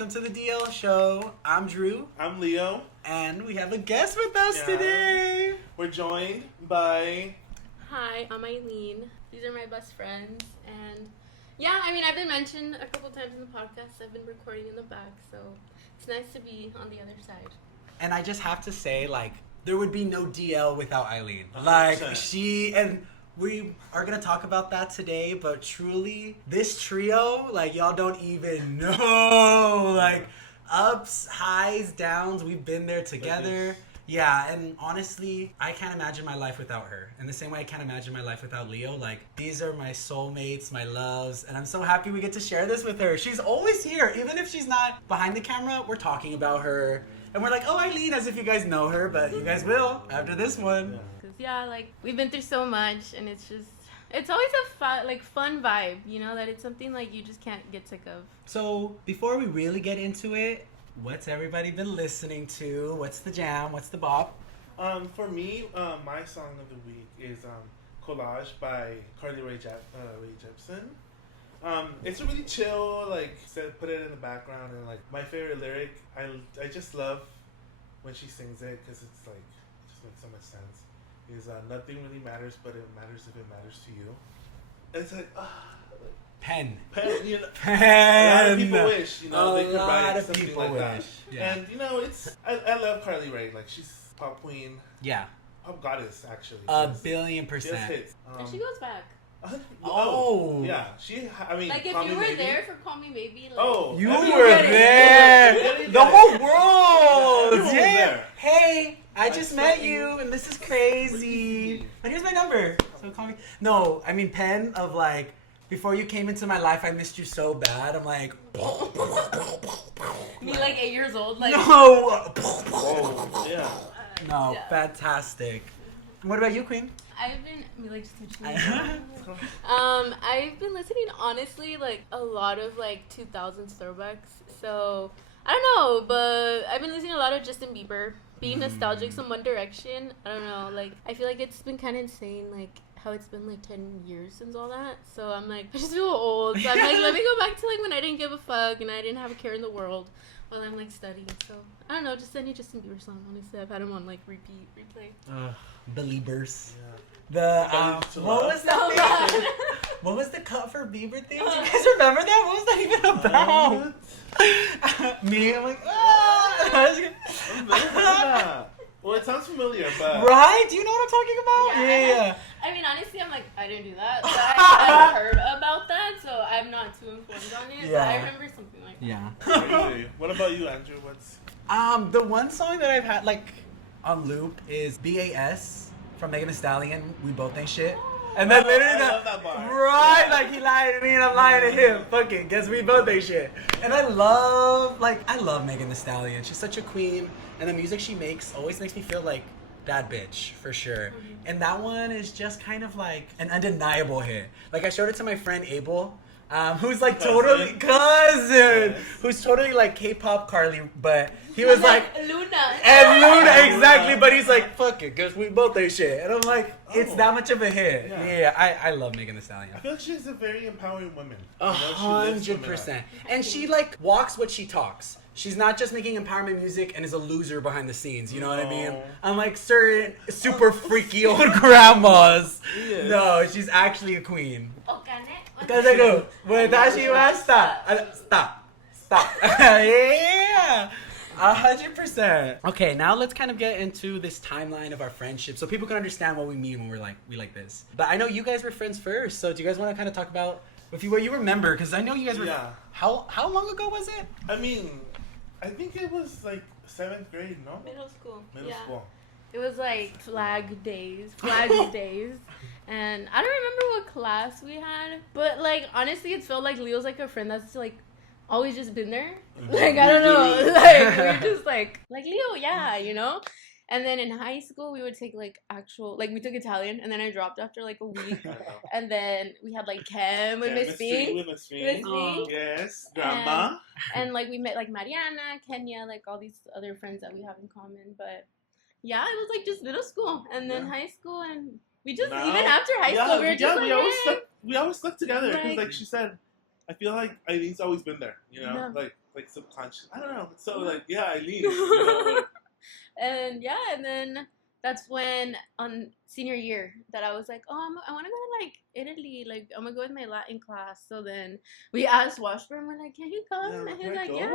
welcome to the DLShow. I'm Drew. I'm Leo. And we have a guest with us today. We're joined by... Hi, I'm Eileen. These are my best friends. And yeah, I mean, I've been mentioned a couple times in the podcast. I've been recording in the back, so it's nice to be on the other side. And I just have to say, there would be no DL without Eileen. 100%. We are going to talk about that today, but truly, this trio, y'all don't even know. Ups, highs, downs, we've been there together. Yeah, and honestly, I can't imagine my life without her. In the same way I can't imagine my life without Leo. These are my soulmates, my loves, and I'm so happy we get to share this with her. She's always here. Even if she's not behind the camera, we're talking about her. And we're like, oh, Eileen, as if you guys know her, but you guys will after this one. Yeah, we've been through so much, and it's always a fun vibe, that it's something you just can't get sick of. So before we really get into it, what's everybody been listening to? What's the jam? What's the bop? For me, my song of the week is Collage by Carly Rae Jepsen. It's a really chill, put it in the background, and my favorite lyric, I just love when she sings it, because it's it just makes so much sense. Is nothing really matters, but it matters if it matters to you. It's Pen. A lot of people wish, they could write something like that. Yeah. And I love Carly Rae. She's pop queen. Yeah. Pop goddess, actually. 1,000,000%. Just hits. And she goes back. Yeah. If you were there for Call Me Baby, you were there. The whole world. Yeah. Hey, I just met you, and this is crazy. But here's my number. So call me. No, I mean Pen of before you came into my life, I missed you so bad. I'm like. Me 8 years old. No. Yeah. No, fantastic. What about you, Queen? I've been I've been listening honestly a lot of 2000s throwbacks. So I don't know, but I've been listening to a lot of Justin Bieber, being nostalgic, some One Direction. I don't know, I feel it's been kind of insane, how it's been 10 years since all that. So I'm I just feel old. So I'm let me go back to when I didn't give a fuck and I didn't have a care in the world while I'm studying. So I don't know, just any Justin Bieber song. Honestly, I've had him on replay. Beliebers. Yeah. What was that? What was the cut for Bieber thing? Do you guys remember that? What was that even about? Me, I'm Well, it sounds familiar, but... Right? Do you know what I'm talking about? Yeah. I mean, honestly, I'm I didn't do that. But I heard about that, so I'm not too informed on it. Yeah. But I remember something like that. Yeah. What about you, Andrew? What's... The one song that I've had, on loop is BAS from Megan Thee Stallion. We both ain't shit. And then literally I love that bar. Right, he lied to me and I'm lying to him. Fuck it, guess we both ain't shit. And I love Megan Thee Stallion. She's such a queen, and the music she makes always makes me feel like that bitch, for sure. Mm-hmm. And that one is just kind of an undeniable hit. I showed it to my friend Abel, who's totally cousin, who's totally K-pop Carly, but he was Luna. And Luna, exactly, but he's fuck it, because we both ain't shit. And I'm it's that much of a hit. Yeah, I love Megan Thee Stallion. I feel she's a very empowering woman. 100%. And she walks what she talks. She's not just making empowerment music and is a loser behind the scenes, you know what I mean? Unlike certain super freaky old grandmas. No, she's actually a queen. Stop. Yeah. 100%. Okay, now let's kind of get into this timeline of our friendship so people can understand what we mean when we like this. But I know you guys were friends first, so do you guys want to kind of talk about what you remember? Because I know you guys were... Yeah. How long ago was it? I mean, I think it was 7th grade, no? Middle school. Middle school. It was flags days. And I don't remember what class we had, but honestly, it felt like Leo's a friend that's always just been there. I don't know. We're just Leo, yeah, And then in high school, we would take actual, we took Italian, and then I dropped after a week. And then we had Chem with Miss Fink. Yes, grandma. And we met Mariana, Kenya, all these other friends that we have in common. But yeah, it was just middle school, and then high school, and we just even after high school, we were just we always stuck together because she said, I feel like Eileen's always been there, you know, Yeah. like subconscious. I don't know. So like, yeah, Eileen. You know, like, And yeah, and then that's when on senior year that I was like, oh, I want to go to like Italy, like I'm gonna go with my Latin class. So then we asked Washburn, we're like, can he come? Yeah, And he's can I like, go? yeah.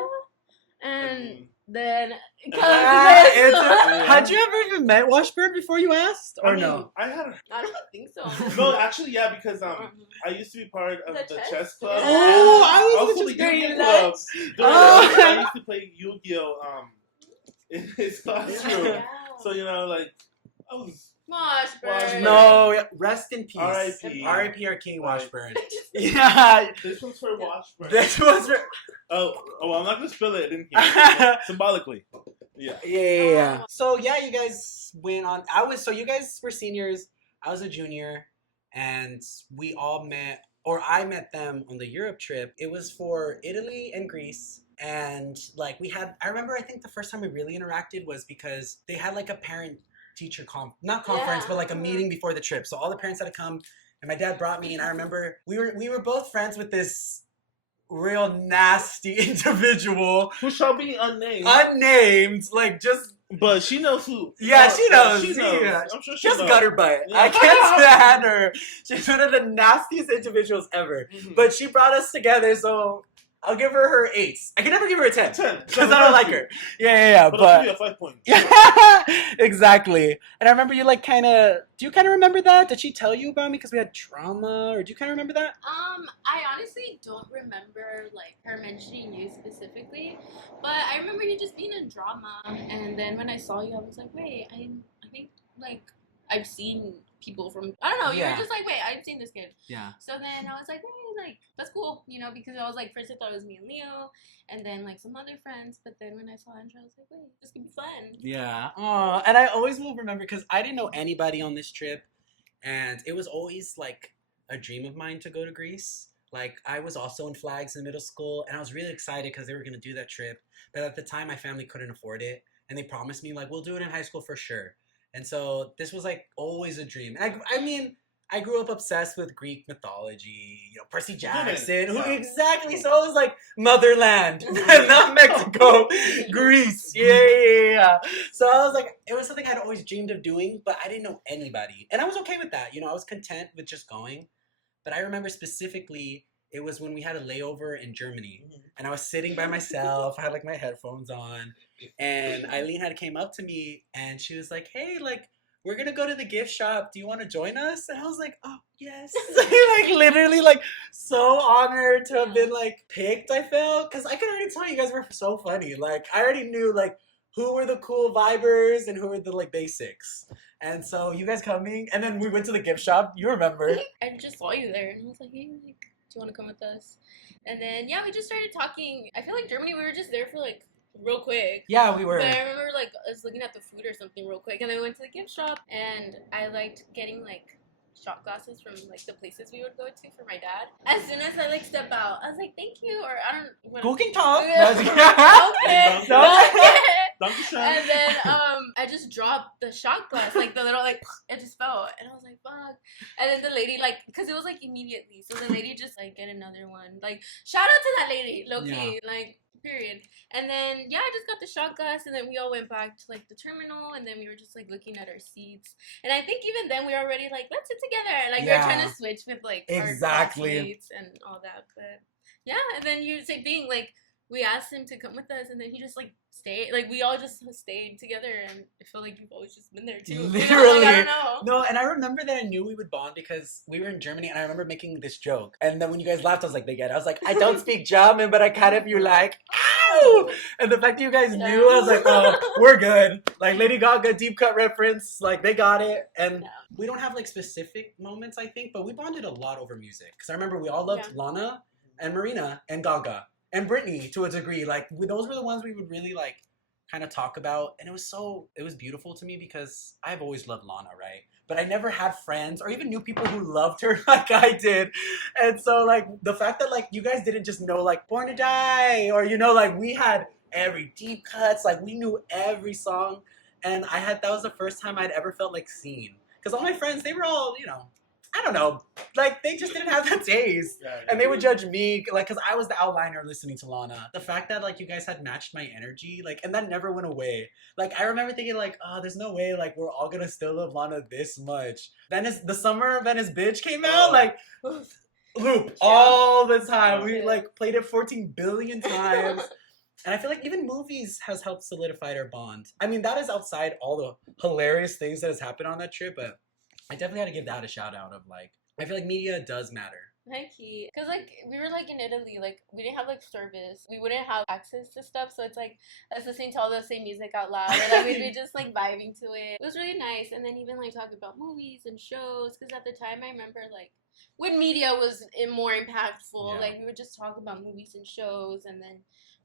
And mean- then Had you ever even met Washburn before you asked, or I mean, no? I had. I don't think so. No, actually, yeah, because I used to be part of the chess club. Oh, I was Also, just the Yu-Gi-Oh very club. nuts. Oh. I used to play Yu-Gi-Oh in his classroom. Yeah. So you know, like I was Washburn. No, rest in peace. R.I.P. R.I.P. our King Washburn. Yeah. Yeah, This one's for Washburn. this was. Oh, well, I'm not gonna spill it in here. Symbolically. Yeah. Yeah. So yeah, you guys went on. You guys were seniors. I was a junior, and we all met, or I met them on the Europe trip. It was for Italy and Greece. And like I remember I think the first time we really interacted was because they had like a parent teacher not conference, Yeah. but like a meeting before the trip. So all the parents had to come, and my dad brought me, and I remember we were both friends with this real nasty individual, Who shall be unnamed. unnamed, like just. But she knows who. Yeah, she knows. She knows. Yeah. I'm sure she Just knows. gutter butt. Yeah. I can't stand her. She's one of the nastiest individuals ever. Mhm. But she brought us together, so I'll give her 8s. I can never give her a 10. 10. Because I don't like her. Yeah. But I'll give you a 5 point. Yeah, exactly. And I remember you like do you kind of remember that? Did she tell you about me because we had drama? Or do you kind of remember that? I honestly don't remember like her mentioning you specifically, but I remember you just being in drama. And then when I saw you, I was like, wait, I think like I've seen people from I don't know. You Yeah. were just like, wait, I've seen this kid. Yeah. So then I was like, hey, like that's cool, you know, because I was like, first I thought it was me and Leo, and then like some other friends. But then when I saw Andrew, I was like, wait, this could be fun. Yeah. Oh, and I always will remember because I didn't know anybody on this trip, and it was always like a dream of mine to go to Greece. Like I was also in flags in middle school, and I was really excited because they were gonna do that trip. But at the time, my family couldn't afford it, and they promised me like we'll do it in high school for sure. And so this was like always a dream. I mean, I grew up obsessed with Greek mythology, you know, Percy Jackson, who exactly. So it was like motherland, not Mexico, Greece. Yeah. So I was like, it was something I'd always dreamed of doing, but I didn't know anybody, and I was okay with that. You know, I was content with just going. But I remember specifically, it was when we had a layover in Germany, and I was sitting by myself. I had like my headphones on, and Eileen came up to me, and she was like, "Hey, like we're gonna go to the gift shop. Do you want to join us?" And I was like, "Oh yes!" Like literally, like so honored to have been like picked. I felt because I could already tell you guys were so funny. Like I already knew like who were the cool vibers and who were the like basics. And so you guys coming, and then we went to the gift shop. You remember? I just saw you there, and I was like, hey, like, do you want to come with us? And then yeah, we just started talking. I feel like Germany, we were just there for like real quick. Yeah, we were. But I remember like I was looking at the food or something real quick, and then we went to the gift shop, and I liked getting like shot glasses from like the places we would go to for my dad. As soon as I like step out, I was like, thank you, or I don't. Cooking talk. Okay. No. And then I just dropped the shot glass, like the little like it just fell, and I was like fuck. And then the lady like, cause it was like immediately, so the lady just like get another one. Like shout out to that lady, low key, like period. And then yeah, I just got the shot glass, and then we all went back to like the terminal, and then we were just like looking at our seats. And I think even then we were already like, let's sit together, like we were trying to switch with like our classmates and all that. But yeah, and then you say being like, we asked him to come with us, and then he just like stayed. Like we all just stayed together, and I feel like you've always just been there too. Literally. You know, like, I don't know. No, and I remember that I knew we would bond because we were in Germany, and I remember making this joke. And then when you guys laughed, I was like, they get it. I was like, I don't speak German, but I kind of you like, ow! And the fact that you guys knew, I was like, oh, we're good. Like Lady Gaga deep cut reference, like they got it. And we don't have like specific moments, I think, but we bonded a lot over music. Because I remember we all loved Lana and Marina and Gaga. And Britney, to a degree, like those were the ones we would really like kind of talk about. And it was beautiful to me because I've always loved Lana, right? But I never had friends or even knew people who loved her like I did. And so like the fact that like you guys didn't just know like Born to Die, or you know, like we had every deep cuts, like we knew every song. And that was the first time I'd ever felt like seen. Because all my friends, they were all, you know, I don't know, like they just didn't have that taste. Yeah, And they would judge me, like, because I was the outliner listening to Lana. The fact that, like, you guys had matched my energy, like, and that never went away. Like, I remember thinking, like, oh, there's no way, like, we're all gonna still love Lana this much. Venice, the summer Venice Bitch came out, like, loop all the time. We, like, played it 14 billion times. And I feel like even movies has helped solidify our bond. I mean, that is outside all the hilarious things that has happened on that trip, but I definitely had to give that a shout out of, like, I feel like media does matter. High key. Because, like, we were, like, in Italy. Like, we didn't have, like, service. We wouldn't have access to stuff. So it's, like, us listening to all the same music out loud. And, like, we'd be just, like, vibing to it. It was really nice. And then even, like, talking about movies and shows. Because at the time, I remember, like, when media was more impactful. Yeah. Like, we would just talk about movies and shows. And then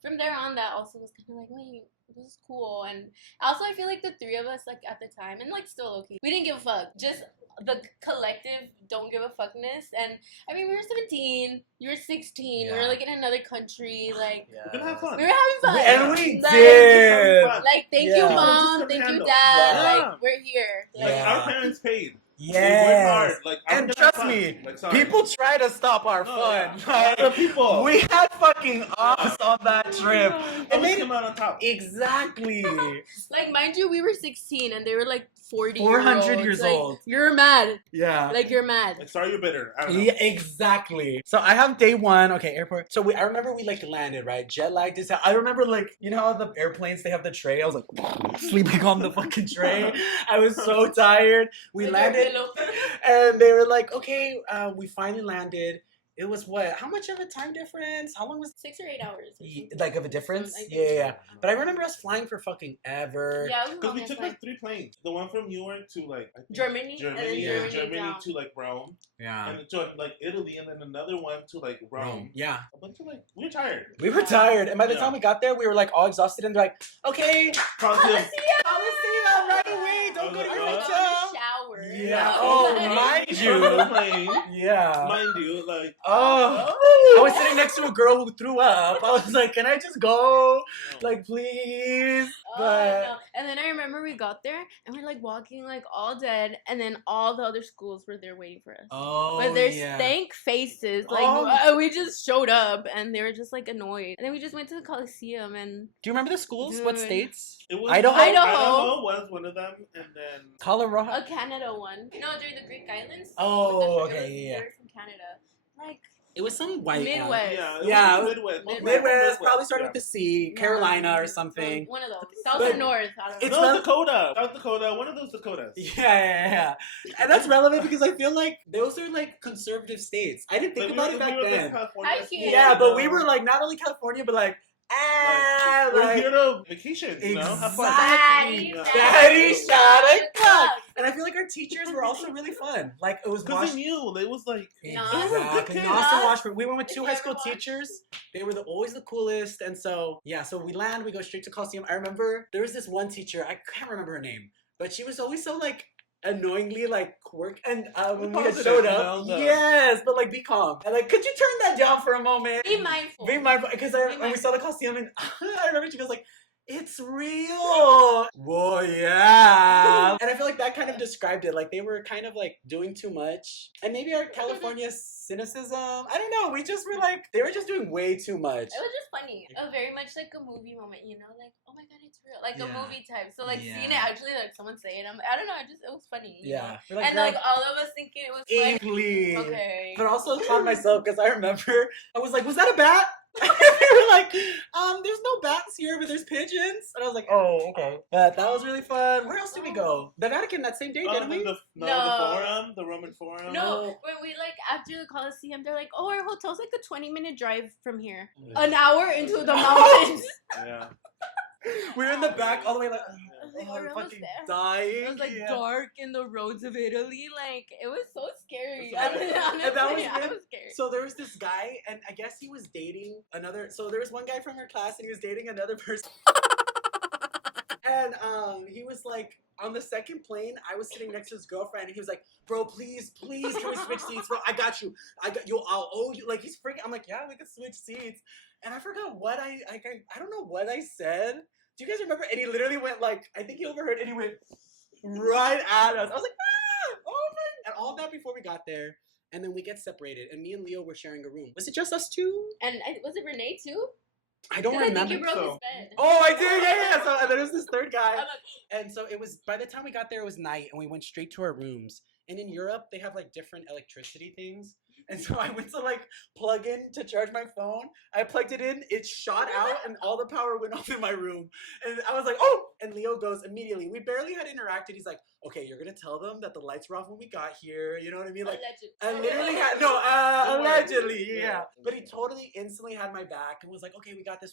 from there on, that also was kind of like, wait, this is cool. And also, I feel like the three of us, like, at the time, and, like, still okay, we didn't give a fuck. Just the collective don't give a fuckness. And I mean, we were 17, you were 16, we were like in another country, like We're gonna have fun. we were having fun. And we like, did. Like, thank you, Yeah. mom, thank you, dad. Yeah. Like, we're here. Like, Like, our parents paid. Yes. They worked hard. Like, And I'm trust fun. me, Like, sorry. people try to stop our No, fun. yeah. The people. We had fucking ops on that trip. And And they they came out on top. exactly. like, mind you, we were 16 and they were like 40 400 years like, old. You're mad. Yeah. Like, you're mad. Like, sorry, you're bitter. I don't know. Yeah, exactly. So I have day one. Okay, airport. So I remember we like landed, right? Jet lagged is I remember like, you know how the airplanes, they have the tray? I was like sleeping on the fucking tray. I was so tired. We Like, landed your pillow. and they were like, okay, we finally landed. It was what? How much of a time difference? How long was 6 or 8 hours. Or something. like of a difference? I think Yeah. so. But I remember us flying for fucking ever. Yeah, it was Because we long took as, like 3 planes. The one from Newark to like I think Germany, and then Germany, Germany down. to like Rome, Yeah. and then to like Italy, and then another one to like Rome. Yeah. A bunch of like we were tired. We were tired. And by the Yeah. time we got there, we were like all exhausted and they're like, okay, Coliseum. Coliseum right away. Don't go to I your was Like, like, hotel. on the shower. Yeah. Oh, Like, mind On the you. plane, Yeah. mind you, like Oh. I was sitting next to a girl who threw up. I was like, can I just go? Like, please. Oh, But no. And then I remember we got there and we're like walking like all dead, and then all the other schools were there waiting for us. oh, With their yeah. stank faces, like Oh. we just showed up and they were just like annoyed. And then we just went to the Coliseum and Do you remember the schools? What Dude. states? it was Idaho? Idaho was one of them, and then Colorado. a Canada one. No, during the Greek Islands. Oh, It was- okay, yeah, yeah. They were from Canada. Like It was some white. Midwest. Yeah, it was Midwest. Most Midwest, probably started with the C, Yeah. Carolina or something. One of those. South But or North. I don't know. it's North rel- Dakota, South Dakota, one of those Dakotas. Yeah. And that's relevant because I feel like those are like conservative states. I didn't think Like, about it back like then. California. I see it. Yeah, but we were like not only California, but like, We're like here to vacation, you know? Have fun. exactly. Yeah. Daddy shot a cock. Cock. And I feel like our teachers were also really fun. Like it was Because they knew it was like Exactly. kids. Nos and Washburn. We went with Did 2 you high ever school watch? teachers. They were always the coolest. And so, yeah, so we land, we go straight to Coliseum. I remember there was this one teacher, I can't remember her name, but she was always so like annoyingly like quirk. And when we had Positive, showed you up, know, the- yes, but like be calm. And like, could you turn that down for a moment? Be mindful. Be mindful. Because Be when we saw the mindful. Coliseum, and I remember she goes like, it's real. Whoa, yeah. And I feel like that kind of described it. Like they were kind of like doing too much. And maybe our California cynicism. I don't know. We just were like, they were just doing way too much. It was just funny. It was very much like a movie moment, you know, like, oh my god, it's real, like Yeah. a movie type. So like seeing it Yeah. actually, like someone say it, I don't know, it was funny. you know? Yeah. We're like, And girl, like all of us thinking it was funny. English. Okay. But also caught myself because I remember I was like, was that a bat? They were like, there's no bats here, but there's pigeons. And I was like, oh, okay. But that was really fun. Where else did we go? The Vatican that same day, didn't we? The No. Forum, the Roman Forum. No, when we like after the Coliseum, they're like, oh, our hotel's like a 20-minute drive from here, Yeah. an hour into the mountains. Yeah. We were in the back all the way like, Like, oh, we're I'm almost fucking there. dying. It was like Yeah. dark in the roads of Italy. Like it was so scary. And- Honestly, and that was I when- was scared. So there was this guy, and I guess he was dating another. So there was one guy from her class, and he was dating another person. And he was like on the second plane. I was sitting next to his girlfriend, and he was like, "Bro, please, please, can we switch seats, bro? I got you. I'll owe you." Like he's freaking. I'm like, "Yeah, we could switch seats." And I forgot what I don't know what I said. Do you guys remember? And he literally went like, I think he overheard, and he went right at us. I was like, ah! Oh my! And all that before we got there. And then we get separated, and me and Leo were sharing a room. Was it just us two? And was it Renee too? I don't remember. I think you broke his bed. Oh, I did, yeah. So there was this third guy. And so it was, by the time we got there, it was night, and we went straight to our rooms. And in Europe, they have like different electricity things. And so I went to like plug in to charge my phone. I plugged it in, it shot out, and all the power went off in my room. And I was like, oh! And Leo goes immediately. We barely had interacted. He's like, okay, you're gonna tell them that the lights were off when we got here. You know what I mean? Like, I literally had allegedly, yeah. But he totally instantly had my back and was like, okay, we got this.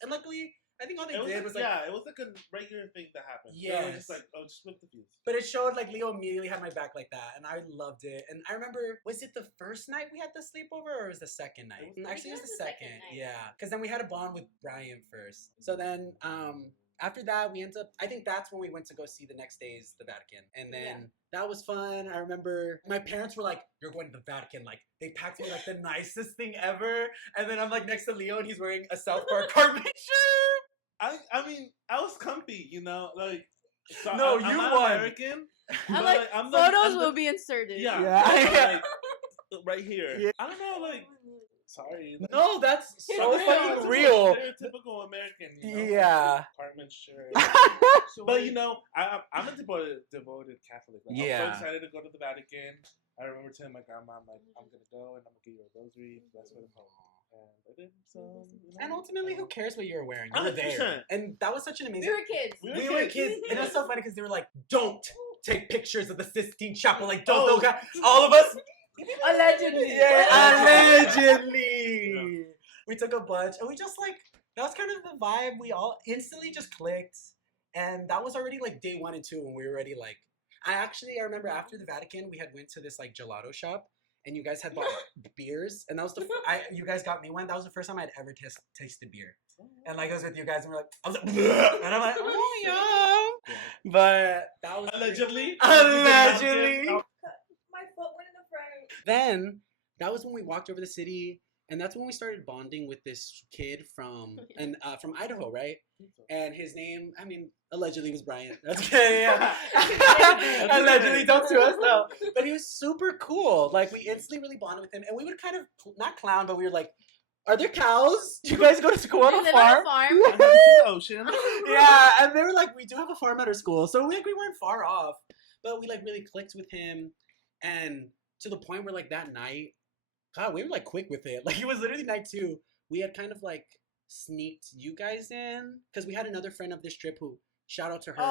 And luckily, I think all they did was like, it was like a regular thing that happened. Yeah, they were just like, oh, just flip the fuse. But it showed like Leo immediately had my back like that, and I loved it. And I remember, was it the first night we had the sleepover, or was the second night? Actually, it was the second. Yeah, because then we had a bond with Brian first. So then, after that, we ended up. I think that's when we went to go see the next day's the Vatican, and then that was fun. I remember my parents were like, "You're going to the Vatican!" Like they packed me like the nicest thing ever, and then I'm like next to Leo, and he's wearing a South Park cartman shirt. I mean, I was comfy, you know, like. So no, I'm you not won. American. I'm like, photos will be inserted. Yeah. Like, right here. Yeah. I don't know, like. Sorry. Like, no, that's so fucking real. Stereotypical American. You know, yeah. Apartment shirt. But you know, I'm a devoted Catholic. Like, I'm so excited to go to the Vatican. I remember telling my grandma, I'm like, I'm gonna go and I'm gonna get you a rosary. That's what I'm home. And I did. So. You know, and ultimately, who cares what you were wearing? You were there, and that was such an amazing. We were kids. We were kids, and it was so funny because they were like, "Don't take pictures of the Sistine Chapel." Like, don't, all of us. Allegedly. Yeah, allegedly. Yeah. We took a bunch, and we just like, that was kind of the vibe. We all instantly just clicked, and that was already like day 1 and 2 when we were already like, I remember after the Vatican, we had went to this like gelato shop, and you guys had bought beers, and that was you guys got me one. That was the first time I'd ever tasted beer, and like I was with you guys, and we're like, I was like, bleh! And I'm like, oh yeah, but that was allegedly. My foot went in the front. Then that was when we walked over the city, and that's when we started bonding with this kid from Idaho, right? And his name, I mean, allegedly was Brian. Okay, yeah. Allegedly, don't sue us though. But he was super cool. Like we instantly really bonded with him, and we would kind of not clown, but we were like, "Are there cows? Do you guys go to school on a farm?" The ocean. Yeah, and they were like, "We do have a farm at our school," so we weren't far off. But we like really clicked with him, and to the point where like that night, God, we were like quick with it. Like it was literally night 2. We had kind of like sneaked you guys in because we had another friend of this trip who, shout out to her,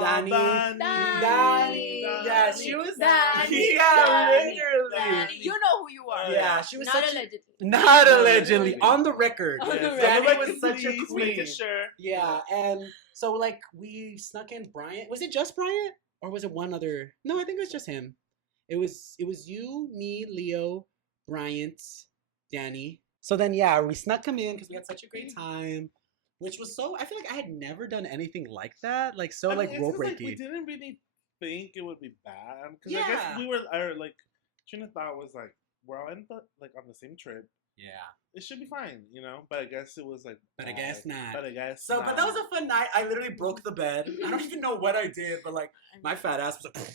Danny. Yeah, she was Danny. Yeah, literally. Danny. You know who you are. Yeah, she was not allegedly on the record. Danny was such a queen. Sure. Yeah, and so like we snuck in Bryant. Was it just Bryant or was it one other? No, I think it was just him. It was you, me, Leo, Bryant, Danny. So then, yeah, we snuck him in because we had such a great time, which was so. I feel like I had never done anything like that, like so, like role breaking. Like, we didn't really think it would be bad because I guess we were like, train of thought was like, we're all on the same trip. Yeah, it should be fine, you know. But I guess it was like. But I guess not. But I guess. So, but that was a fun night. I literally broke the bed. I don't even know what I did, but like my fat ass was like.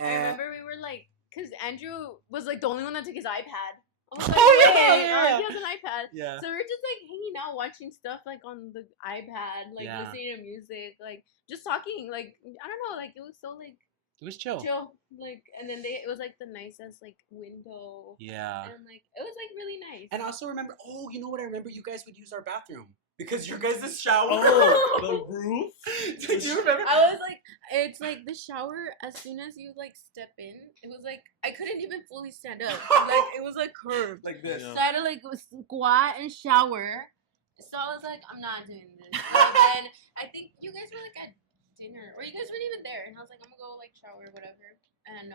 I remember we were like, because Andrew was like the only one that took his iPad. I was like, yeah. He has an iPad. Yeah. So we're just like hanging out, watching stuff like on the iPad, like listening to music, like just talking. Like I don't know, like it was so like. It was chill. Like, and then it was like the nicest like window. Yeah. And like it was like really nice. And I also remember, you know what I remember? You guys would use our bathroom. Because your guys' shower. Oh, the roof? Did you remember? I was like, it's like the shower, as soon as you like step in, it was like, I couldn't even fully stand up. Like, it was like curved. Like this. So I had to like squat and shower. So I was like, I'm not doing this. And then I think you guys were like at dinner, or you guys weren't even there. And I was like, I'm gonna go like shower or whatever. And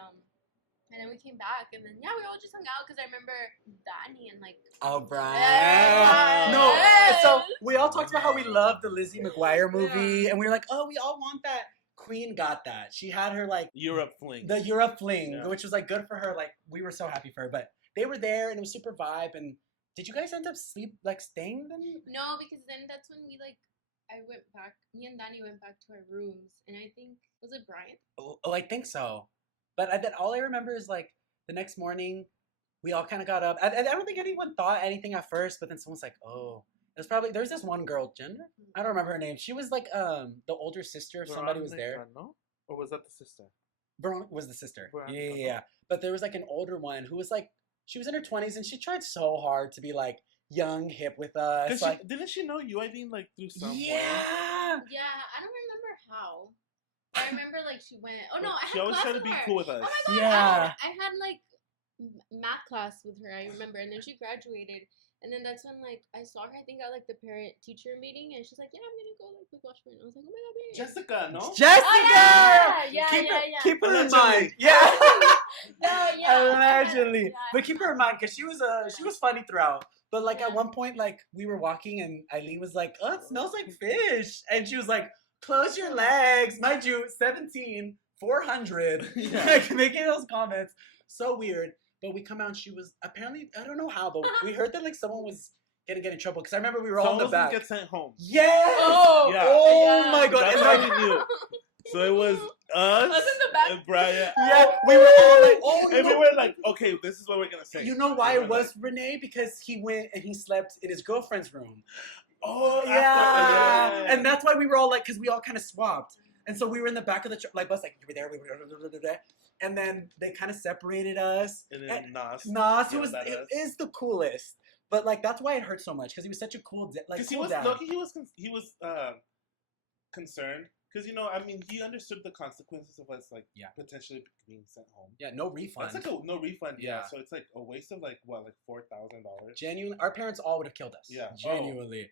then we came back, and then we all just hung out because I remember Danny and like. Oh, Brian. No, so we all talked about how we loved the Lizzie McGuire movie, and we were like, oh, we all want that. Queen got that. She had her like Europe fling. The Europe fling, which was like good for her. Like we were so happy for her, but they were there, and it was super vibe. And did you guys end up staying then? No, because then that's when we like. I went back. Me and Danny went back to our rooms, and I think was it Brian? Oh, I think so. But then all I remember is like the next morning, we all kind of got up. I don't think anyone thought anything at first, but then someone's like, "Oh." There's this one girl, Gender. I don't remember her name. She was like the older sister if somebody was there. No? Or was that the sister? Veronica was the sister. Veronica, Yeah. But there was like an older one who was like, she was in her 20s and she tried so hard to be like young, hip with us. Like, didn't she know you? I mean, like through some way. yeah. Yeah, I don't remember how. I remember like she went. Oh no, I had She always class tried to with be her. cool with us. Oh my god, Yeah. I had like math class with her. I remember, and then she graduated. And then that's when, like, I saw her, I think, at, like, the parent-teacher meeting, and she's like, yeah, I'm gonna go, like, with Washburn. I was like, oh, my God, babe. Jessica, no? Jessica! Oh, yeah. Keep her in Allegedly. mind. Yeah. No, yeah. Allegedly. Yeah, But keep her in mind, because she was funny throughout. But, like, Yeah. at one point, like, we were walking, and Eileen was like, oh, it smells like fish. And she was like, close your legs. Mind you, 17, 400. Yeah. Like, making those comments. So weird. But we come out and she was apparently, I don't know how, but we heard that like someone was gonna get in trouble because I remember we were all in the back. Get sent home. Yes! Oh, Yeah. Oh yeah. my god! That's And how like, we knew. So it was us Us in the back. and Brian. yeah, we were all like, oh And we no. were like, okay, this is what we're gonna say. You know why We were it was like, Renee? Because he went and he slept in his girlfriend's room. oh Yeah, and that's why we were all like, because we all kind of swapped, and so we were in the back of the bus, like we were there, and then they kind of separated us. And then Nas. Nas, who Yeah, was that is the coolest, but like that's why it hurt so much because he was such a cool Because cool he was dad. lucky. He was concerned because I mean he understood the consequences of us like potentially being sent home. Yeah, no refund. That's like no refund. Yeah. So it's like a waste of like what, like $4,000. Genuinely, our parents all would have killed us. Yeah. Genuinely.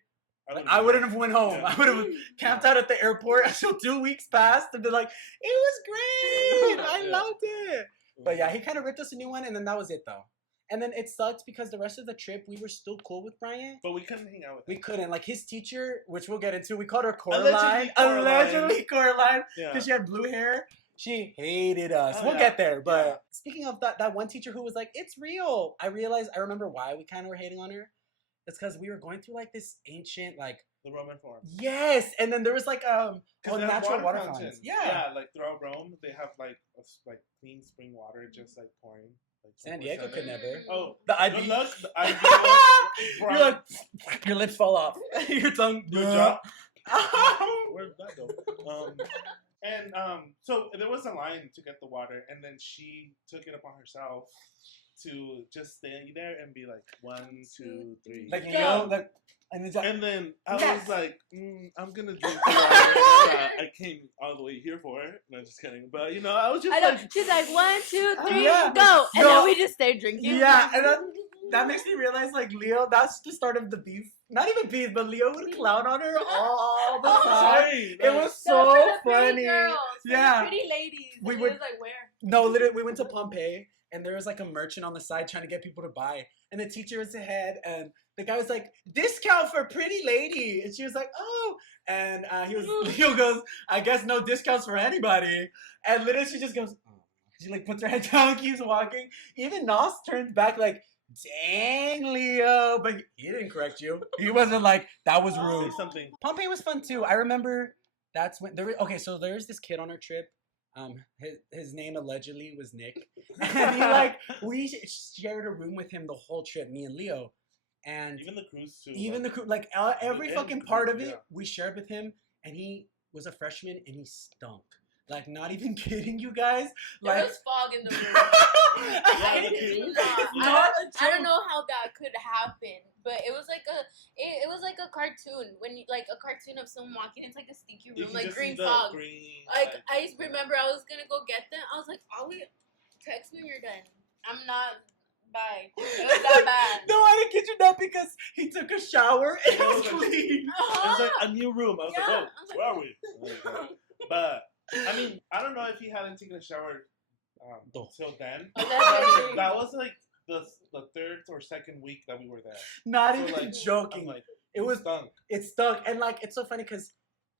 Like, I wouldn't have went home. Yeah. I would have camped out at the airport until 2 weeks passed and been like, it was great. I loved it. But yeah, he kind of ripped us a new one, and then that was it though. And then it sucked because the rest of the trip we were still cool with Brian. But we couldn't hang out with him. We couldn't. Like his teacher, which we'll get into, we called her Coraline. Allegedly Coraline. Yeah. Because she had blue hair. She hated us. Oh, We'll yeah. get there. But speaking of that one teacher who was like, it's real. I remember why we kind of were hating on her. It's because we were going through like this ancient, like, The Roman Forum. yes, and then there was like natural water fountains. fountains. Yeah, like throughout Rome, they have like clean spring water just like pouring. Like San Diego 24/7. could never. Oh, The good IB. luck. The IB. You're like, your lips fall off. Your tongue. Good job. Where did that go? So there was a line to get the water, and then she took it upon herself to just stay there and be like 1, 2, 3. Like, Go. you know, like, And then I Yes. was like, I'm gonna drink the water that I came all the way here for. No, just kidding. But I was just I know. like, She's like 1, 2, 3, Yeah. go, and No. then we just stayed drinking. yeah, and that makes me realize, like, Leo, that's the start of the beef. Not even beef, but Leo would clown on her all the Oh, time. sorry. It was So so for the pretty funny. girls, for Yeah. the pretty ladies. We And would- it was like, where? No, literally, we went to Pompeii, and there was like a merchant on the side trying to get people to buy. And the teacher was ahead, and the guy was like, discount for pretty lady. And she was like, oh. And Leo goes, I guess no discounts for anybody. And literally, she just goes, oh. She like puts her head down, keeps walking. Even Nos turns back like, dang, Leo. But he didn't correct you. He wasn't like, that was Say rude. something. Pompeii was fun too. I remember that's when so there's this kid on our trip. His name allegedly was Nick, and we shared a room with him the whole trip, me and Leo, and Even the cruise too. even the crew, every Yeah, fucking part of it, yeah. we shared with him, and he was a freshman and he stunk. Like, not even kidding, you guys. There Like, was fog in the room. Yeah, the cruise. I don't know how that could happen, but it was like a cartoon like a cartoon of someone walking into like a stinky You room, can like just green see the fog. green, Like I remember I was gonna go get them. I was like, Ollie, text me when you're done. I'm not. Bye. It was that bad. no, I didn't get you that because he took a shower and it was clean. It was like a new room. I was Yeah. like, I was oh, where are we? But I mean, I don't know if he hadn't taken a shower till then. Allegedly. That was like the third or second week that we were there. Not So, even like, joking. I'm like, It was stunk. it stunk, and like it's so funny because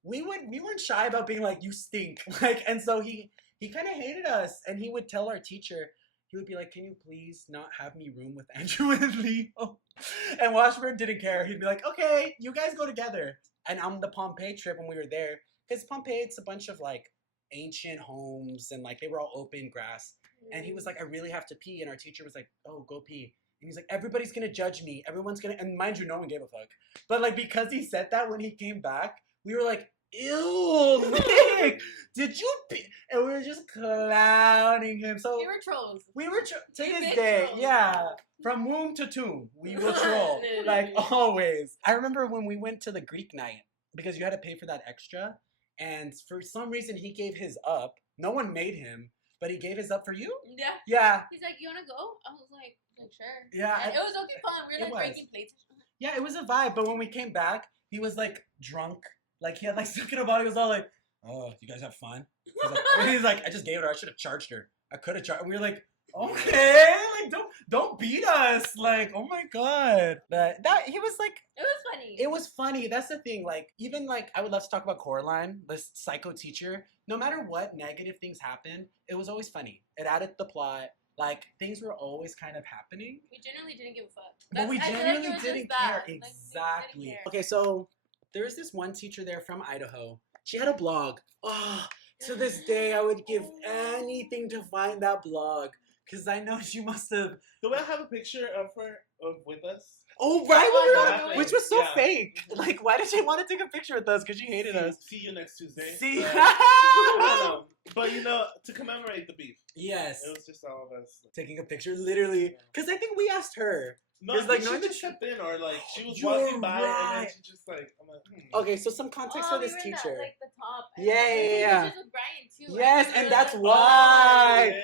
we weren't shy about being like, you stink, like, and so he kind of hated us, and he would tell our teacher, he would be like, can you please not have me room with Andrew and Leo? And Washburn didn't care. He'd be like, okay, you guys go together. And on the Pompeii trip when we were there, because Pompeii, it's a bunch of like ancient homes and like they were all open grass. And he was like, I really have to pee. And our teacher was like, oh, go pee. And he's like, everybody's going to judge me. Everyone's going to, and mind you, no one gave a fuck. But like, because he said that when he came back, we were like, ew, Nick, did you pee? And we were just clowning him. So We were trolls. to this day, trolls. yeah. From womb to tomb, we will troll. Like always. I remember when we went to the Greek night, because you had to pay for that extra. And for some reason, he gave his up. No one made him. But he gave his up for you? Yeah. Yeah. He's like, you want to go? I was like sure. Yeah. And it was okay fun. We were like breaking plates. Yeah, it was a vibe. But when we came back, he was like drunk. Like he had like stuck in a body. He was all like, oh, you guys have fun? He's like, I just gave her. I should have charged her. I could have charged. And we were like, okay, like don't beat us. Like, oh my god. That he was like, it was funny. It was funny. That's the thing. Like, even like I would love to talk about Coraline, this psycho teacher. No matter what negative things happened, it was always funny. It added to the plot. Like, things were always kind of happening. We genuinely didn't give a fuck. But we genuinely didn't care. Like, exactly. didn't care. Okay, so there was this one teacher there from Idaho. She had a blog. Oh, to this day, I would give anything to find that blog. Because I know she must have... Do we have a picture of her with us? Oh, right! Exactly. Which was so Yeah. fake. Like, why did she want to take a picture with us? Because she hated us. See you next Tuesday. See? No. But, to commemorate the beef. Yes. It was just all of us. Taking a picture, literally. Because I think we asked her. No, It's like, she knowing just that stepped in, or like she was You're walking by and right. then she just like, I'm like, Okay, so some context for this we were teacher. in like the top. Yeah. Pictures with Brian too. Yes, right? and We were that's like, why.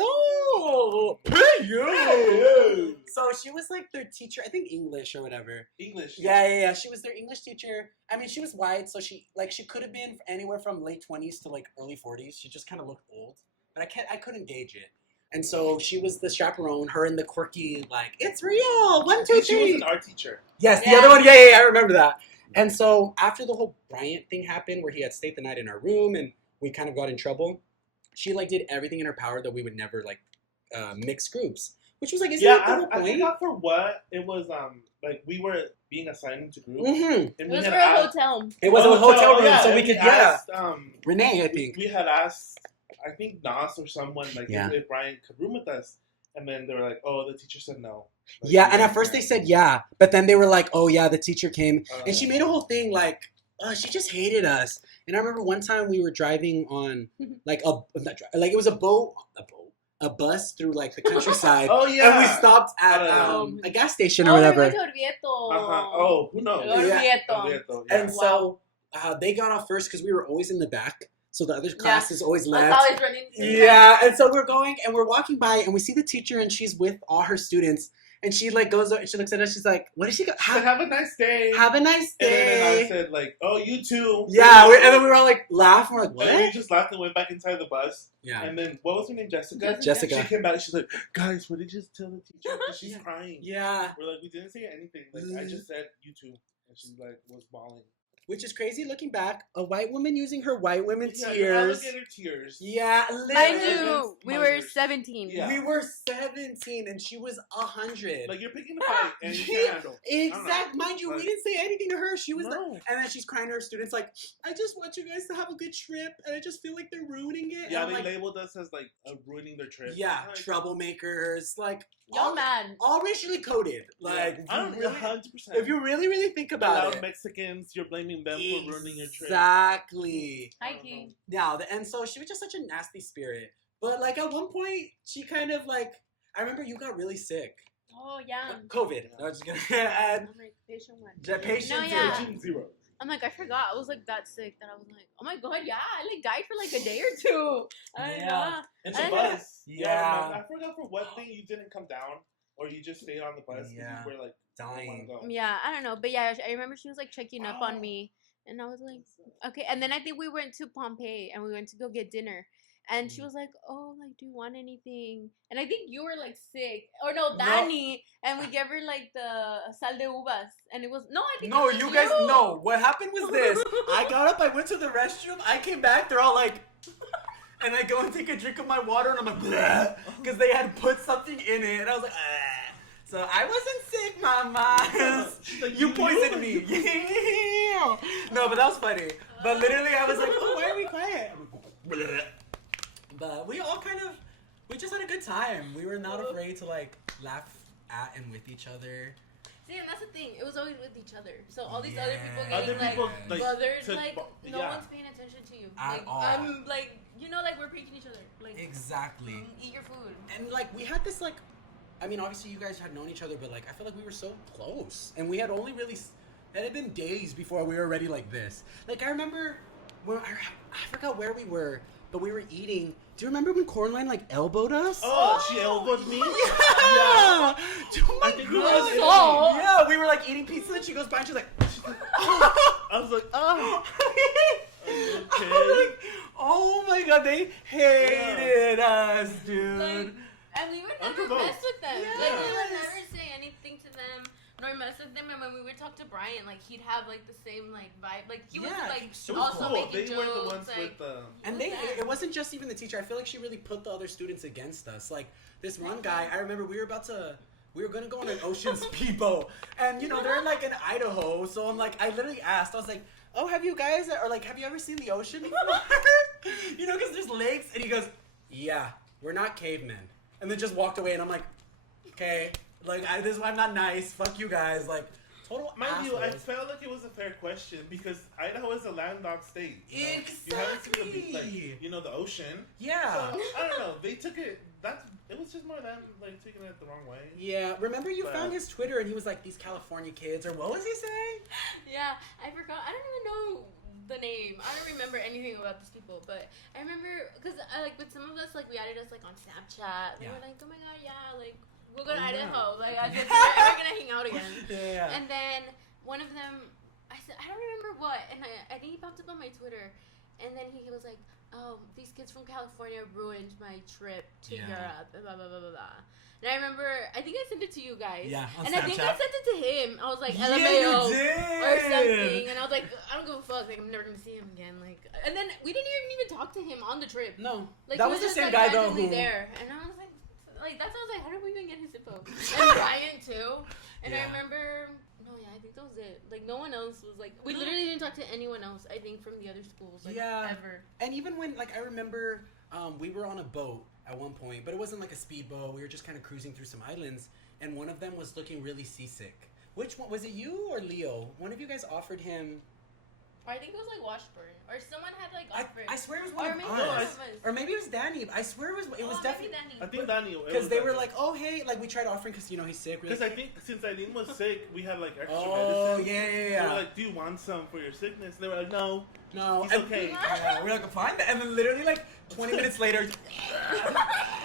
Oh, Ew. Hey, you. Hey. So she was like their teacher, I think English or whatever. English. Yeah. She was their English teacher. I mean, she was white, so she could have been anywhere from late 20s to like early 40s. She just kind of looked old, but I couldn't gauge it. And so she was the chaperone, her and the quirky, like, it's real, 1, 2, 3. She was an art teacher. Yes, the Yeah. other one, yeah, I remember that. And so after the whole Bryant thing happened, where he had stayed the night in our room and we kind of got in trouble, she like did everything in her power that we would never like mix groups, which was like, isn't that the whole I point? forgot for what it was. Like we were being assigned into groups. Mm-hmm. And It we was had for a asked- hotel. It was a hotel room, so and we could, asked, Renee, I think. We had asked, I think Nas or someone, like Yeah. if Brian could room with us. And then they were like, oh, the teacher said no. Like, Yeah, and at first they said yeah, but then they were like, oh yeah, the teacher came. Uh, And she made a whole thing like, she just hated us. And I remember one time we were driving on like it was a bus through like the countryside. Oh, yeah. And we stopped at a gas station or whatever. We went to Orvieto. Oh, who knows? Orvieto. Yeah. And so they got off first because we were always in the back. So the other classes always I was left. always running. Yeah, and so we're going and we're walking by and we see the teacher and she's with all her students and she like goes and she looks at us. She's like, "What did she go? She said, have a nice day. Have a nice And then I day." said, like, oh, you too. Yeah, and then we were all like laughing. We're like, And we "What?" just laughed and went back inside the bus. Yeah. And then, what was her name? Jessica? Jessica. She came back. She's like, guys, what did you tell the teacher? 'Cause she's crying. Yeah. We're like, we didn't say anything. Like, I just said, you too. And she like was bawling. Which is crazy looking back. A white woman using her white women Yeah, tears. alligator tears. Yeah, Mind literally. you, we were Mongers. 17. Yeah. We were 17 and she was 100. Like, you're picking a fight and you Yeah, can't handle. Exact. Mind you, we Like- didn't say anything to her. She was No. like, and then she's crying to her students like, I just want you guys to have a good trip and I just feel like they're ruining it. Yeah, and they I'm like, labeled us as like ruining their trip. yeah, Like, troublemakers. Like, Y'all mad. all racially coded. Like, I don't really, 100%. if you really think about Loud it. Mexicans, you're blaming them for ruining your trip. Exactly. Hi, King. Yeah, and so she was just such a nasty spirit. But like at one point, she kind of like, I remember you got really sick. Oh, yeah. COVID. I was just gonna add. I'm like, patient one. The patient No, yeah. Patient zero. I'm like, I forgot. I was like that sick that I was like, oh my god, yeah, I like died for like a day or two. Yeah. And I the don't know. bus. Yeah. I forgot for what thing you didn't come down or you just stayed on the bus because Yeah. you were like, I don't Dying. wanna go. Yeah, I don't know, but yeah, I remember she was like checking up Oh. on me, and I was like, okay. And then I think we went to Pompeii and we went to go get dinner, and she was like, oh, like, do you want anything? And I think you were like sick, or no, Danny, and we gave her like the sal de uvas, and it was no, I think No, it was you guys, no. What happened was this. I got up, I went to the restroom, I came back, they're all like, and I go and take a drink of my water, and I'm like, because they had put something in it, and I was like, ah. So I wasn't sick, mama. Like, You poisoned me. No, but that was funny. But literally, I was like, oh, why are we quiet? But we just had a good time. We were not afraid to like laugh at and with each other. See, and that's the thing. It was always with each other. So all these Yeah. other people Other getting people, like like, bothered, took like no yeah. one's paying attention to you. At Like all. I'm like, you know, like we're preaching each other. Like Exactly. eat your food. And like we had this like, I mean, obviously you guys had known each other, but like I feel like we were so close, and we had only really. It had been days before we were already like this. Like I remember when I forgot where we were, but we were eating. Do you remember when Coraline like elbowed us? Oh, she elbowed me? Yeah! Oh my I think god! So- Yeah, we were like eating pizza and she goes by and she's like, I was like, oh. Okay. like, oh my god, they hated us, dude. Like, and we would never Unprovoked. mess with them. Yes. Like we would never say anything to them nor mess with them. And when we would talk to Brian, like he'd have like the same like vibe. Like he Yeah, was like it was It was also cool. making They jokes. were the ones like, with the. And it wasn't just even the teacher. I feel like she really put the other students against us. Like this one guy, I remember we were gonna go on an ocean speedboat, and you know they're like in Idaho, so I'm like, I literally asked, I was like, oh, have you guys, or like, have you ever seen the ocean before? You know, because there's lakes, and he goes, yeah, we're not cavemen, and then just walked away, and I'm like, okay, like this is why I'm not nice. Fuck you guys, like total. Mind you, I assholes. felt like it was a fair question because Idaho is a landlocked state. You know? Exactly. You haven't seen the like, you know, the ocean. Yeah. So, I don't know. They took it. It was just more them like taking it the wrong way. Yeah, remember you But- found his Twitter and he was like, these California kids, or what was he saying? Yeah, I forgot. I don't even know the name. I don't remember anything about these people, but I remember because like with some of us, like we added us like on Snapchat. We Yeah. were like, oh my god, yeah, like we'll go to Oh, yeah. Idaho. Like I guess we're ever gonna hang out again. Yeah. And then one of them, I said, I don't remember what, and I think he popped up on my Twitter, and then he was like, oh, these kids from California ruined my trip to Yeah. Europe, blah, blah, blah, blah, blah. And I remember, I think I sent it to you guys. Yeah, on and I think I Snapchat. sent it to him. I was like, Yeah, LMAO you did. or something. And I was like, I don't give a fuck. Like, I'm never going to see him again. Like, and then we didn't even talk to him on the trip. No, Like, that he was the just, same like, guy though. randomly Who, there. And I was like, that's why I was like, how did we even get his info? And Brian too. And Yeah. I remember, no, yeah, I think that was it. Like, no one else was like, we literally didn't talk to anyone else, I think, from the other schools. Like, Yeah. ever. And even when, like, I remember we were on a boat at one point, but it wasn't like a speedboat. We were just kind of cruising through some islands, and one of them was looking really seasick. Which one was it? You or Leo? One of you guys offered him. Or I think it was like Washburn, or someone had like offered. I swear it was one or of maybe us. it was. Or maybe it was Danny. I swear it was. It was Oh, definitely. maybe Danny. I think Danny. Because they were like, oh hey, like we tried offering because you know he's sick. We're Because like, I think since Eileen was sick, we had like extra oh medicine. yeah, They yeah. were like, do you want some for your sickness? And they were like, no. No, He's and- okay. Yeah, we're like, fine. And then literally like 20 minutes later,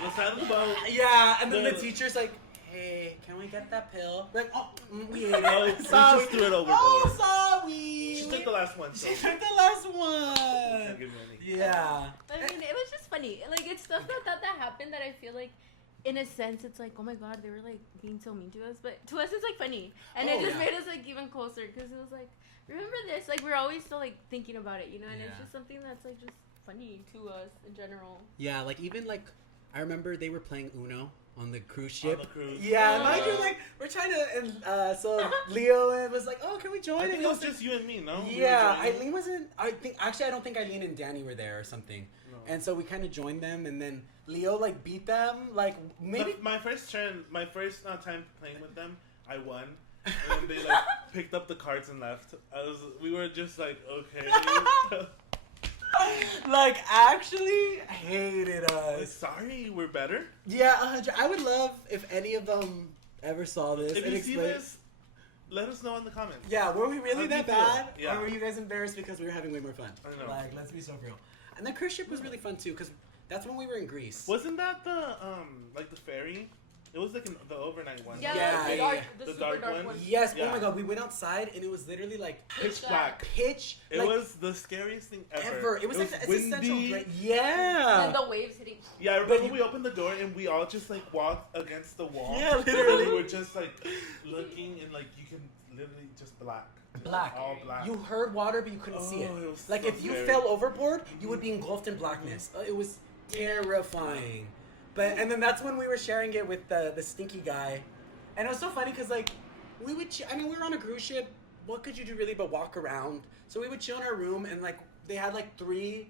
Let's have the boat. yeah, and then the No. teacher's like, hey, can we get that pill? We're like, oh, we ate Oh, it. we Sorry. just threw it overboard. Oh, sorry. She took the last one, so. She took the last Can't one. give me any. Yeah. But I mean, it was just funny. Like, it's stuff that happened that I feel like, in a sense, it's like, oh my god, they were like being so mean to us. But to us, it's like funny. And Oh, it just yeah. made us like even closer because it was like, remember this? Like, we're always still like thinking about it, you know? And it's Yeah. just something that's like just funny to us in general. Yeah, like even like, I remember they were playing Uno on the cruise ship. On the cruise. Yeah, Oh. mind you, like, we're trying to, and so Leo was like, oh, can we join? I think And it was he just you and me, no? We were Yeah, joining. Eileen wasn't. I think actually, I don't think Eileen and Danny were there or something. No. And so we kind of joined them, and then Leo like beat them. Like maybe My first turn, my first time playing with them, I won. And then they like picked up the cards and left. We were just like, okay. like actually hated us. Sorry, we're better. Yeah, 100. I would love if any of them ever saw this If and you see explain. this, let us know in the comments. Yeah, were we really How'd that you feel? bad? Yeah. Or were you guys embarrassed because we were having way more fun? I know. Like, let's be so real. And the cruise ship was really fun too, because that's when we were in Greece. Wasn't that the like the ferry? It was like the overnight one. Yeah, Yeah, the, yeah, dark, yeah. the, The super dark dark one? one. Yes. Oh Yeah. my god, we went outside and it was literally like Pitch black. pitch. It like, was the scariest thing ever. ever. It was like the existential windy. dread. Yeah. And the waves hitting. Yeah, I remember But you- we opened the door and we all just like walked against the wall. Yeah, literally. We were just like looking and like you can literally just black. Just Black. All black. You heard water, but you couldn't see Oh, it. it was Like so if you scary. fell overboard, you would be engulfed in blackness. It was terrifying. But and then that's when we were sharing it with the stinky guy, and it was so funny because like we would. I mean, we were on a cruise ship. what could you do really but walk around? So we would chill in our room, and like they had like two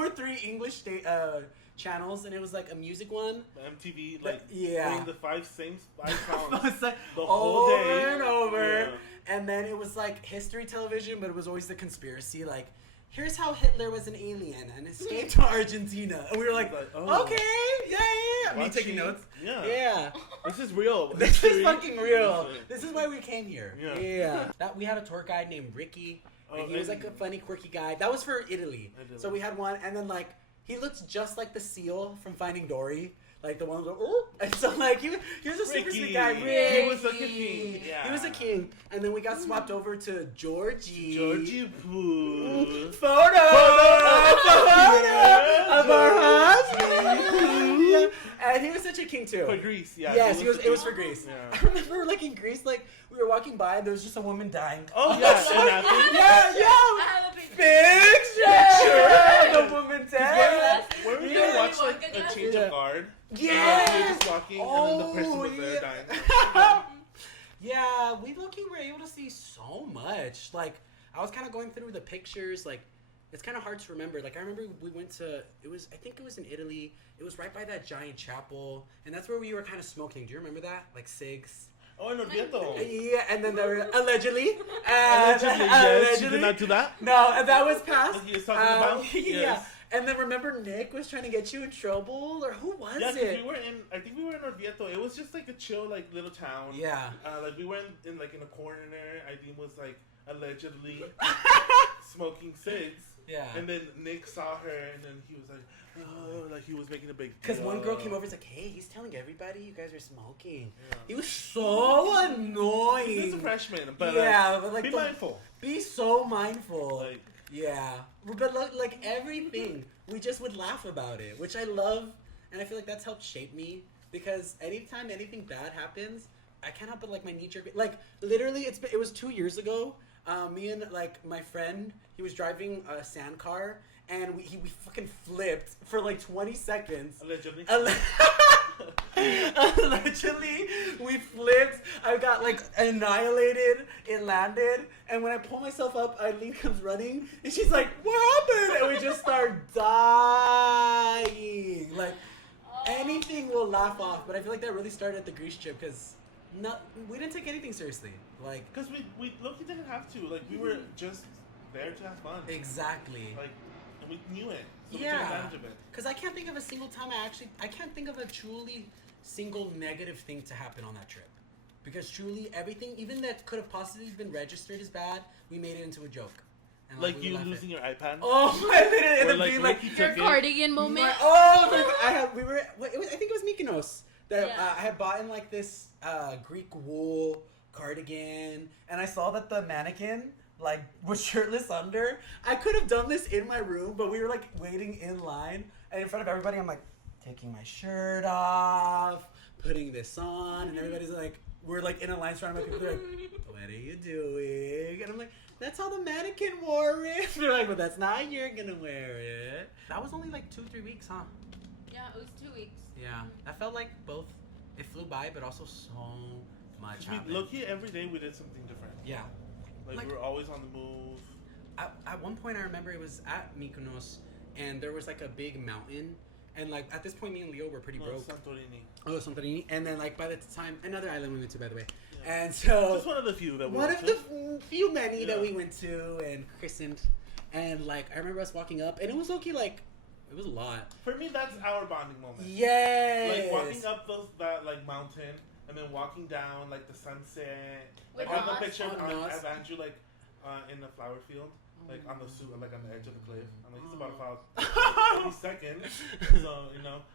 or three English channels, and it was like a music one, MTV, like yeah, playing the same five songs like, the whole over day and over. Yeah. And then it was like history television, but it was always the conspiracy, like, here's how Hitler was an alien and escaped to Argentina. And we were like, oh, okay, yeah. Me watching, taking notes. Yeah. This is real. This History. is fucking real. This is why we came here. Yeah. That we had a tour guide named Ricky. And he was like a funny, quirky guy. That was for Italy. So we had one, and then like he looked just like the seal from Finding Dory. Like the one who goes, and so like he was a super sweet guy. He was like a king. Yeah. He was a king. And then we got swapped over to Georgie. Georgie Poo. Photo of our husband. And he was such a king too. For Greece, yeah. Yes, it was for Greece. Yeah. I remember like in Greece, like we were walking by and there was just a woman dying. Oh yeah, yeah. I have a picture. Picture. The woman dead. Where we gonna watch like a change of guard? Yeah. You're just walking and then the person was there dying. Yeah, we low-key were able to see so much. Like, I was kind of going through the pictures. Like, it's kind of hard to remember. Like, I remember we went to, I think it was in Italy. It was right by that giant chapel. And that's where we were kind of smoking. Do you remember that? Like, cigs. Oh, en Orvieto. Yeah, and then there were, allegedly. Allegedly, yes. You did not do that? No, and that was past. He was talking about? Yeah. Yes. And then remember Nick was trying to get you in trouble? Or who was Yeah, it? I think we were in Orvieto. It was just like a chill, like, little town. Yeah. Like, we were in a corner. I think it was, like, allegedly smoking cigs. Yeah. And then Nick saw her, and then he was like, oh, like, he was making a big deal. Because one girl came over and was like, hey, he's telling everybody you guys are smoking. Yeah. He was so annoying. He's a freshman, but, but like, be mindful. Be so mindful. Like, yeah. But like everything, we just would laugh about it, which I love, and I feel like that's helped shape me, because anytime anything bad happens, I can't help but like my knee-jerk, like literally it was 2 years ago, me and like my friend, he was driving a sand car, and we fucking flipped for like 20 seconds. Allegedly. Allegedly, we flipped. I got like annihilated. It landed, and when I pull myself up, Eileen comes running, and she's like, "What happened?" And we just start dying. Like anything we'll laugh off, but I feel like that really started at the Greece trip because we didn't take anything seriously. Like because we low-key didn't have to. Like we were just there to have fun. Exactly. Like and we knew it. So yeah. we took advantage of it. Because I can't think of a single time I can't think of a truly single negative thing to happen on that trip. Because truly everything, even that could have possibly been registered as bad, we made it into a joke. And, like you losing your iPad? Oh, I did it. Or like, like your cardigan moment. I think it was Mykonos that I had bought in like this Greek wool cardigan, and I saw that the mannequin like was shirtless under. I could have done this in my room, but we were like waiting in line, and in front of everybody, I'm like taking my shirt off, putting this on, and everybody's like, we're like in a line surrounded by people. They're like, what are you doing? And I'm like, that's how the mannequin wore it. They're like, but that's not how you're gonna wear it. That was only like 2-3 weeks, huh? Yeah, it was 2 weeks. Yeah, I felt like both. It flew by, but also so much. Low-key, every day we did something different. Yeah. Like we were always on the move. At one point, I remember it was at Mykonos, and there was like a big mountain, and like at this point, me and Leo were pretty broke. Santorini. Oh, Santorini, and then like by the time another island we went to, by the way, and so just one of the few that we one went of to. the few many that we went to and christened, and like I remember us walking up, and it was okay, like it was a lot. For me, that's our bonding moment. Yes. Like walking up that like mountain. And then walking down like the sunset. Like I have a picture of Andrew like in the flower field, like on the like on the edge of the cliff. I'm like he's about to fall 30 seconds. So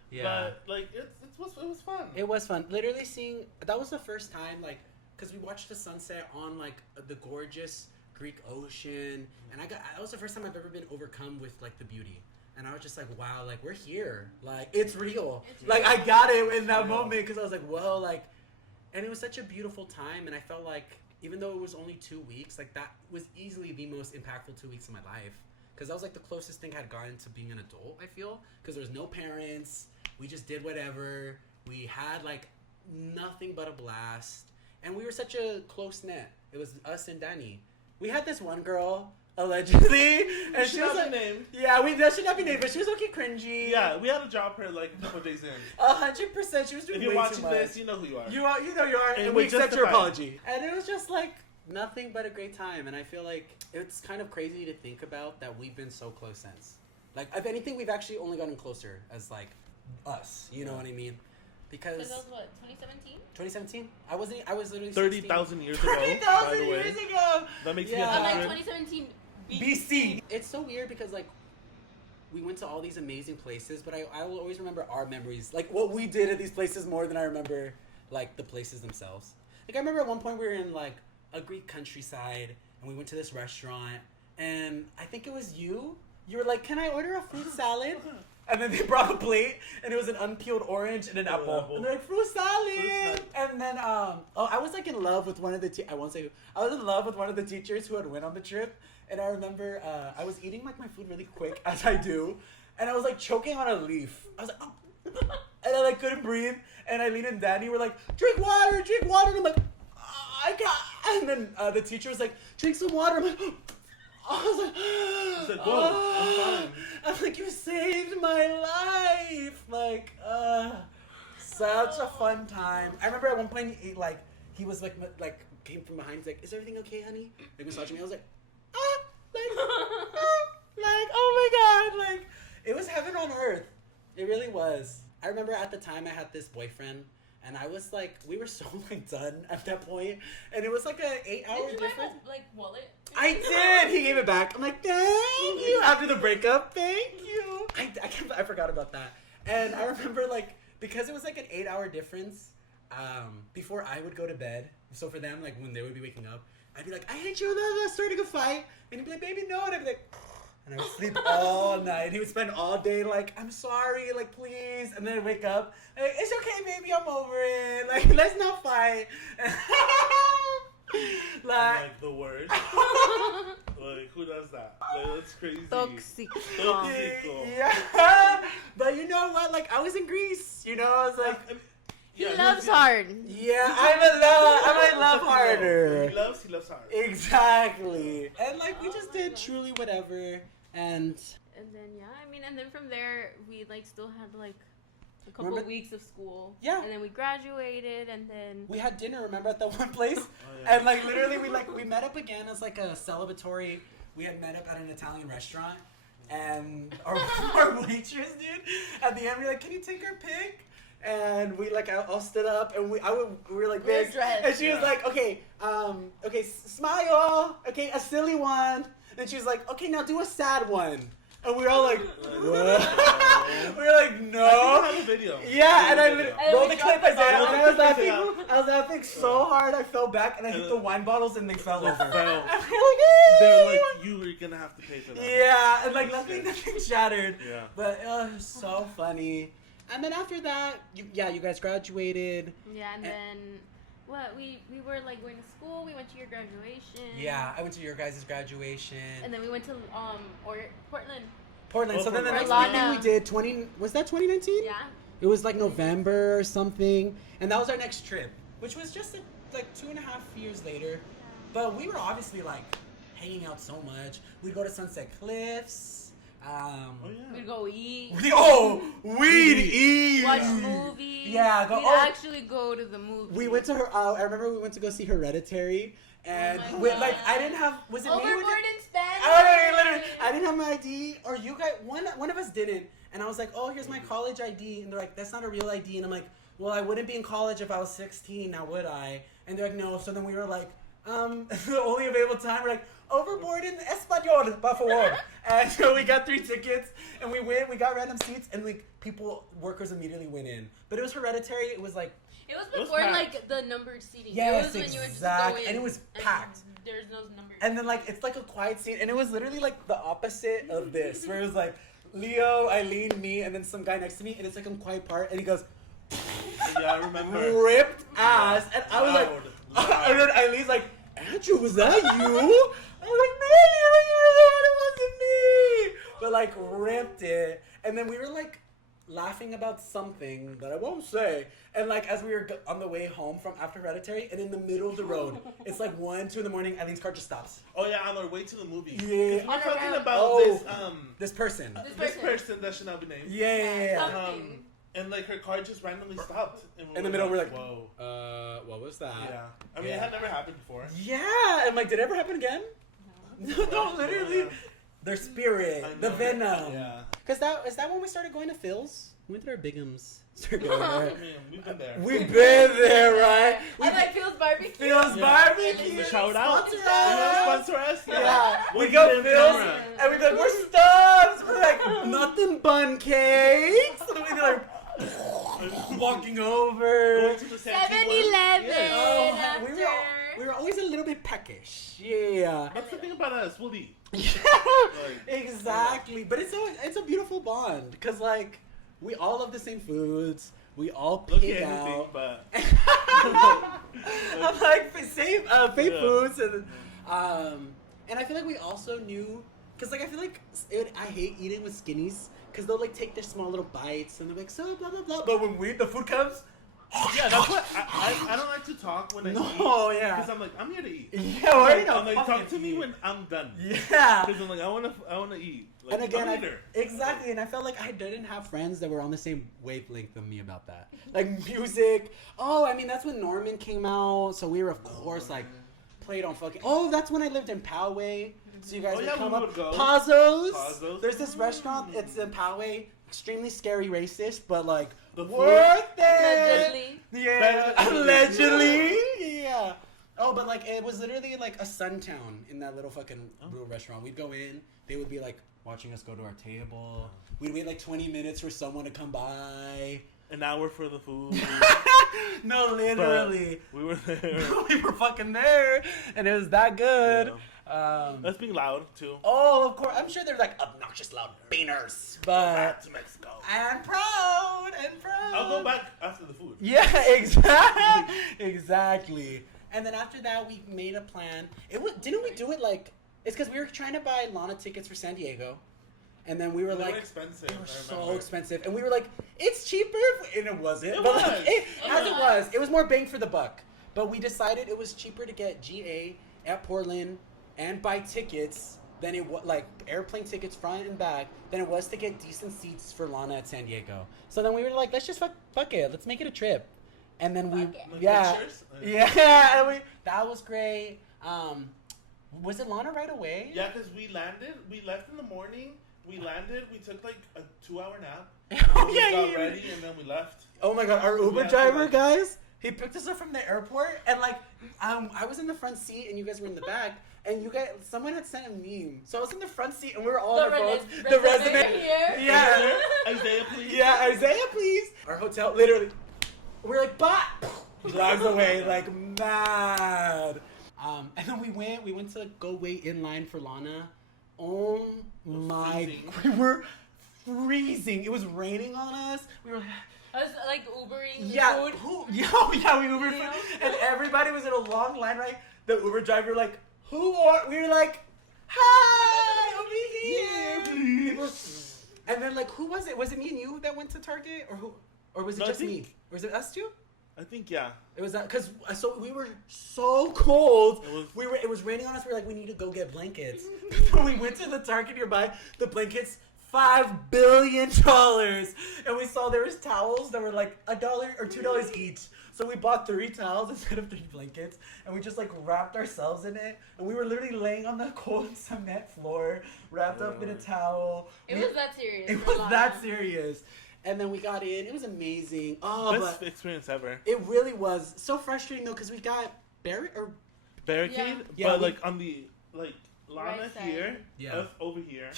Yeah. But like it was fun. It was fun. Literally seeing that was the first time like because we watched the sunset on like the gorgeous Greek ocean, and that was the first time I've ever been overcome with like the beauty. And I was just like, wow, like we're here, like it's real. Like I got it in that moment because I was like, whoa, like. And it was such a beautiful time, and I felt like, even though it was only 2 weeks, like that was easily the most impactful 2 weeks of my life. Because that was like the closest thing I'd gotten to being an adult, I feel. Because there was no parents, we just did whatever. We had like nothing but a blast. and we were such a close net. It was us and Danny. We had this one girl, allegedly, and she was like, named. yeah, that should not be named, but she was looking cringy. Yeah, we had to drop her like a couple days in. 100%, she was doing If you're way watching too much. this, you know who you are. You know you are, and we accept your apology. And it was just like nothing but a great time, and I feel like it's kind of crazy to think about that we've been so close since. Like, if anything, we've actually only gotten closer as like us. You know what I mean? Because that was what, 2017? 2017. I was literally 30,000 years ago. 30,000 years ago. That makes me Yeah. But like 100. 2017 BC. It's so weird because like we went to all these amazing places, but I will always remember our memories, like what we did at these places more than I remember like the places themselves. Like I remember at one point we were in like a Greek countryside and we went to this restaurant and I think it was you. You were like, "Can I order a fruit salad?" And then they brought a plate, and it was an unpeeled orange and an apple. And they're like, fruit salad! And then, I was like in love with one of the, I won't say who. I was in love with one of the teachers who had went on the trip. And I remember, I was eating like my food really quick, as I do. And I was like choking on a leaf. I was like, oh. And I like couldn't breathe. And Eileen and Danny were like, drink water. And I'm like, oh, I can't. And then the teacher was like, drink some water. I'm like, I was like, whoa, I'm fine. I'm like, you saved my life. Like, such a fun time. I remember at one point, he was like came from behind. He's like, is everything okay, honey? Like massaging me. I was like, like, oh my god, like, it was heaven on earth. It really was. I remember at the time I had this boyfriend. And I was like, we were so like done at that point, and it was like a 8-hour Did you difference. buy like wallet? I did. He gave it back. I'm like, thank you. After the breakup, thank you. I forgot about that. And I remember like because it was like an 8-hour difference. Before I would go to bed, so for them like when they would be waking up, I'd be like, I hate you, starting a fight, and he'd be like, baby, no, and I'd be like. And I would sleep all night. He would spend all day like, I'm sorry, like, please. And then I'd wake up, like, it's okay, baby, I'm over it. Like, let's not fight. Like the worst. Like, who does that? Like, that's crazy. Toxico. Yeah. But you know what? Like, I was in Greece. You know, I was like... He loves hard. Yeah, I love harder. He loves hard. Exactly. And like, we just did truly whatever. And then and then from there we like still had like a couple weeks of school. Yeah. And then we graduated, and then we had dinner. Remember at that one place? And like literally we met up again as like a celebratory. We had met up at an Italian restaurant, and our waitress, dude, at the end we were like, can you take our pic? And we like all stood up and we were like this, and she was like, okay, smile, okay, a silly one. And she was like, okay, now do a sad one. And we were all like, what? We were like, no. I have a video. Yeah, and I rolled the clip I did, and I was laughing so hard I fell back and I hit the wine bottles and they fell over. And They're like, like, you were gonna have to pay for that. yeah, and like nothing shattered. Yeah. But it was so funny. And then after that, you guys graduated. Yeah, and then what we were like going to school. We went to your graduation. Yeah, I went to your guys' graduation. And then we went to Portland. Portland. So then the next Lana. thing we did, was that 2019? Yeah. It was like November or something, and that was our next trip, which was just like 2.5 years later. But we were obviously like hanging out so much. We'd go to Sunset Cliffs. We'd go eat. We'd eat. Watch movies. Yeah, we'd actually go to the movies. We went to I remember we went to go see Hereditary, and I didn't have. Was it me? Overboard in Spanish. Literally, I didn't have my ID, or you guys. One of us didn't, and I was like, oh, here's my college ID, and they're like, that's not a real ID, and I'm like, well, I wouldn't be in college if I was 16, now would I? And they're like, no. So then we were like, the only available time, we're like, overboard in Español, por favor. And so we got 3 tickets, and we got random seats, and like workers immediately went in. But it was Hereditary. It was like. It was before like the numbered seating. Yes, it was when you exactly. And it was packed. There's no numbers. And then like it's like a quiet scene, and it was literally like the opposite of this, where it was like Leo, Eileen, me, and then some guy next to me, and it's like a quiet part, and he goes. Yeah, I remember. Ripped ass, and I was like, and then Eileen's like, Andrew, was that you? I was like, no, it wasn't me. But like ripped it, and then we were like laughing about something that I won't say. And like as we were on the way home from after Hereditary, and in the middle of the road, it's like 1, 2 in the morning. Eileen's car just stops. Oh yeah, on our way to the movie. Yeah. We're talking about this person. This person that should not be named. Yeah. And like her car just randomly stopped. And In the middle, we're like, whoa. What was that? Yeah. I mean, it had never happened before. Yeah. And like, did it ever happen again? No, literally. Yeah. Their spirit, the venom. Yeah. Cause is that when we started going to Phil's? We went to our Bigums. Started going there. I mean, we've been there. We've been there, right? I like Phil's barbecue. Phil's barbecue. Shout out. Sponsor us. Sponsor us. Yeah. We go Phil's and we be like, we're stuffed. We're like, nothing bun cakes. And we be like, walking over. Going to the 7-Eleven. Oh, we were always a little bit peckish. Yeah. That's the thing about us. We'll eat. Yeah. Exactly. But it's a beautiful bond because like we all love the same foods. We all pig out. But I'm like same foods and I feel like we also knew because like I feel like I hate eating with skinnies because they'll like take their small little bites and they're like so blah blah blah. But when the food comes. Yeah, that's what I don't like to talk when I eat. No, yeah. Because I'm like, I'm here to eat. Yeah, I'm like, talk to me when I'm done. Yeah. Because I'm like, I wanna eat. Like, and again, exactly. And I felt like I didn't have friends that were on the same wavelength of me about that. Like music. Oh, I mean, that's when Norman came out. So we were, of course, like, played on fucking. Oh, that's when I lived in Poway. So you guys would come up. Pazos. There's this restaurant. It's in Poway. Extremely scary, racist, but like worth it. Allegedly. Yeah, allegedly. Yeah. Oh, but like it was literally like a suntown in that little fucking little restaurant. We'd go in. They would be like watching us go to our table. We'd wait like 20 minutes for someone to come by. An hour for the food. No, literally. But we were there. We were fucking there, and it was that good. Yeah. That's being loud too. Oh, of course. I'm sure they're like obnoxious loud beaners, but Back to Mexico. I'm proud. I'll go back after the food. Yeah, exactly. Exactly. And then after that, we made a plan. Didn't we do it like? It's because we were trying to buy Lana tickets for San Diego. And then we were like, expensive. They were so expensive. And we were like, it's cheaper. And it wasn't. It but was. Like, it was. It was more bang for the buck. But we decided it was cheaper to get GA at Portland and buy tickets than it was, like airplane tickets front and back, than it was to get decent seats for Lana at San Diego. So then we were like, let's just fuck it. Let's make it a trip. And then that was great. Was it Lana right away? Yeah, because we left in the morning. We landed. We took like a 2-hour nap. Oh, we got ready and then we left. Oh my god, our Uber driver, guys, he picked us up from the airport and like, I was in the front seat and you guys were in the back. And someone had sent a meme. So I was in the front seat and we were all on our phones. The resident here. Yeah. Isaiah, please. Yeah, Isaiah, please. Our hotel, literally, we're like, drives away like mad. And then we went to go wait in line for Lana. Oh my, we were freezing. It was raining on us. We were I was like Ubering food. we Ubered food. And everybody was in a long line, right? The Uber driver like, we were like, hi, over here. And then like, who was it? Was it me and you that went to Target? Or was it just me? Or was it us two? I think, yeah. It was that, because so we were so cold. It was raining on us. We were like, we need to go get blankets. So we went to the Target nearby. The blankets, $5 billion. And we saw there was towels that were like $1 or $2 each. So we bought 3 towels instead of 3 blankets. And we just like wrapped ourselves in it. And we were literally laying on the cold cement floor, wrapped up in a towel. It was that serious. It was that serious. And then we got in. It was amazing. Oh, best experience ever. It really was. So frustrating though, because we got barricade, yeah. But like on the Lana right here, us over here.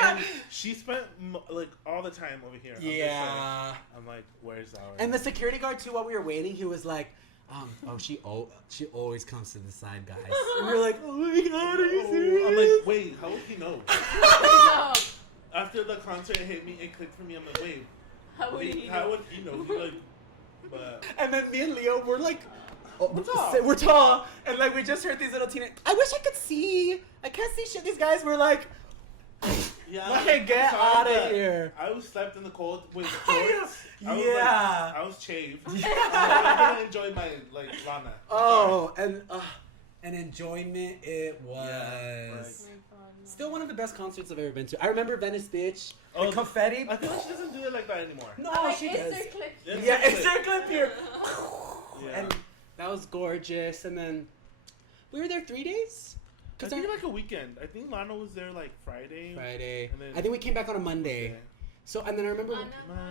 Yeah. And she spent like all the time over here. Yeah. I'm like, where's ours? And the security guard too. While we were waiting, he was like, she always comes to the side, guys. And we were like, oh my god, are you serious? I'm like, wait, how would he know? No. After the concert hit me, it clicked for me. I'm like, wait. How would he know? He like, but. And then me and Leo were like, we're tall, and like we just heard these little teenage. I wish I could see. I can't see shit. These guys were like, Yeah, Like, get sorry, out of but here. I was slept in the cold with shorts. Yeah. I was shaved. I'm gonna enjoy my Lana. Oh, an enjoyment it was. Yeah, like, Still one of the best concerts I've ever been to. I remember Venice Beach. Oh, The confetti. I feel like she doesn't do it like that anymore. No, Like, she does. insert clip. Yeah, insert clip here. Yeah. And that was gorgeous. And then we were there 3 days. I think like a weekend. I think Lana was there like Friday. And then I think we came back on a Monday. Yeah. So, and then I remember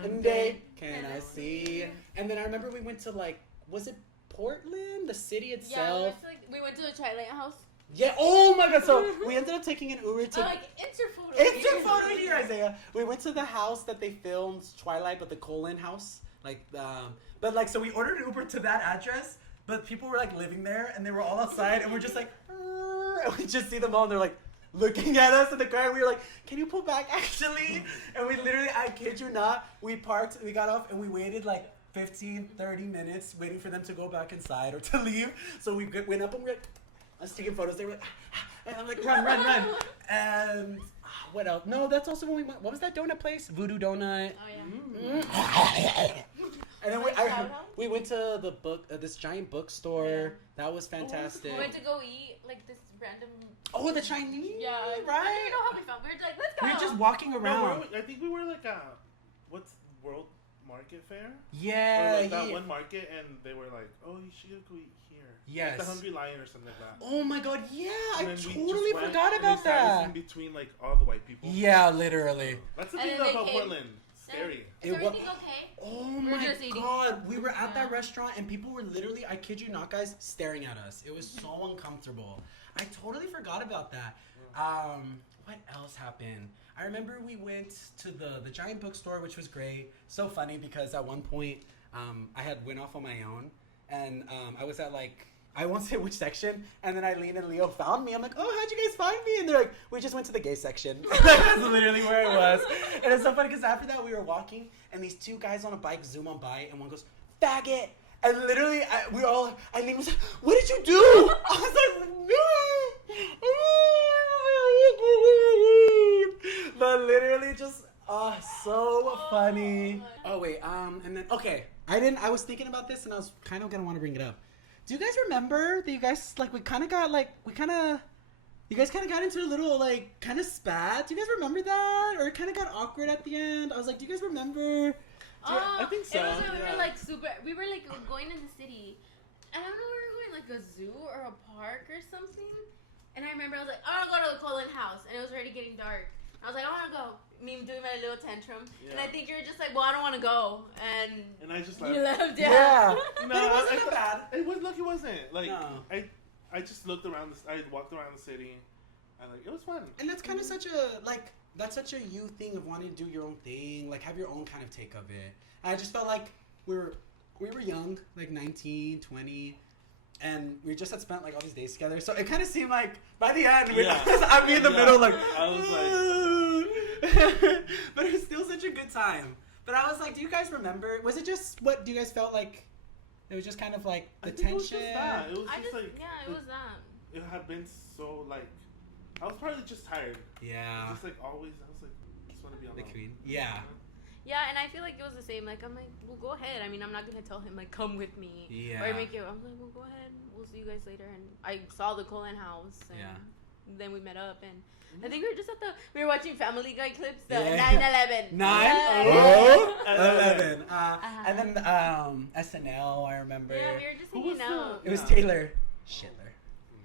Monday, can I see? And then I remember we went to was it Portland, the city itself? Yeah, we went to the Twilight House. Yeah. Oh my God. So we ended up taking an Uber to. Insert photo. Insert photo here, Isaiah. We went to the house that they filmed Twilight, but the Colin house, so we ordered an Uber to that address, but people were living there, and they were all outside, and we're just and we just see them all, and they're looking at us in the car, and we were like, "Can you pull back, actually?" And we literally, I kid you not, we parked, we got off, and we waited 15, 30 minutes waiting for them to go back inside or to leave. So we went up and we were I was taking photos. They were and I'm like, run. And what else? No, that's also when we went. What was that donut place? Voodoo Donut. Oh, yeah. And then we went to the this giant bookstore. Yeah. That was fantastic. We went to go eat this random. Oh, the Chinese. Yeah, right. I don't even know how we found. We were let's go. We were just walking around. No, I think we were what's World Market Fair? Yeah, or that one market, and they were like, "Oh, you should go eat here." Yes. The Hungry Lion or something like that. Oh my God, yeah! And I totally we forgot and about they sat us that. in between all the white people. Yeah, literally. That's the And thing then about they came- Portland. Scary. Is everything okay? Oh We're my just eating. God, we were at that restaurant and people were literally, I kid you not, guys, staring at us. It was so uncomfortable. I totally forgot about that. What else happened? I remember we went to the giant bookstore, which was great. So funny because at one point, I had went off on my own, and I was at I won't say which section, and then Eileen and Leo found me. I'm like, "Oh, how'd you guys find me?" And they're like, "We just went to the gay section." That's literally where it was. And it's so funny because after that we were walking, and these two guys on a bike zoom on by, and one goes, "Faggot!" And literally, Eileen was like, "What did you do?" I was like, "No." But literally just, so funny. Oh wait, and then okay, I was thinking about this, and I was kind of gonna want to bring it up. Do you guys remember that you guys you guys kind of got into a little kind of spat? Do you guys remember that, or it kind of got awkward at the end? I was like, do you guys remember? I think so. It was when Yeah. we were going in the city. I don't know where we were going, a zoo or a park or something. And I remember I was like, I want to go to the Colin house, and it was already getting dark. I was like, I want to go. Me doing my little tantrum, and I think you were just like, well, I don't want to go, and I just left. You left, Yeah. No, But it wasn't that bad. It was It wasn't No. I just looked around. I walked around the city, and it was fun. And that's kind of such a that's such a you thing of wanting to do your own thing, have your own kind of take of it. And I just felt like we were young, 19, 20. And we just had spent all these days together, so it kind of seemed like by the end, I'd be in the middle, I was but it was still such a good time. But I was like, do you guys remember? Was it just what do you guys felt like? It was just kind of the tension. It was just that. It was it was that. It had been so I was probably just tired. Yeah. Just always, I was like, I just want to be on The queen. Yeah. Yeah, and I feel like it was the same. I'm like, well, go ahead. I mean, I'm not gonna tell him come with me. Yeah. Or make it. I'm like, well, go ahead. We'll see you guys later. And I saw the Colin house. And then we met up, and I think we were just we were watching Family Guy clips. The 9/11. 9/11. And then SNL. I remember. Yeah, we were just hanging out. It was Taylor.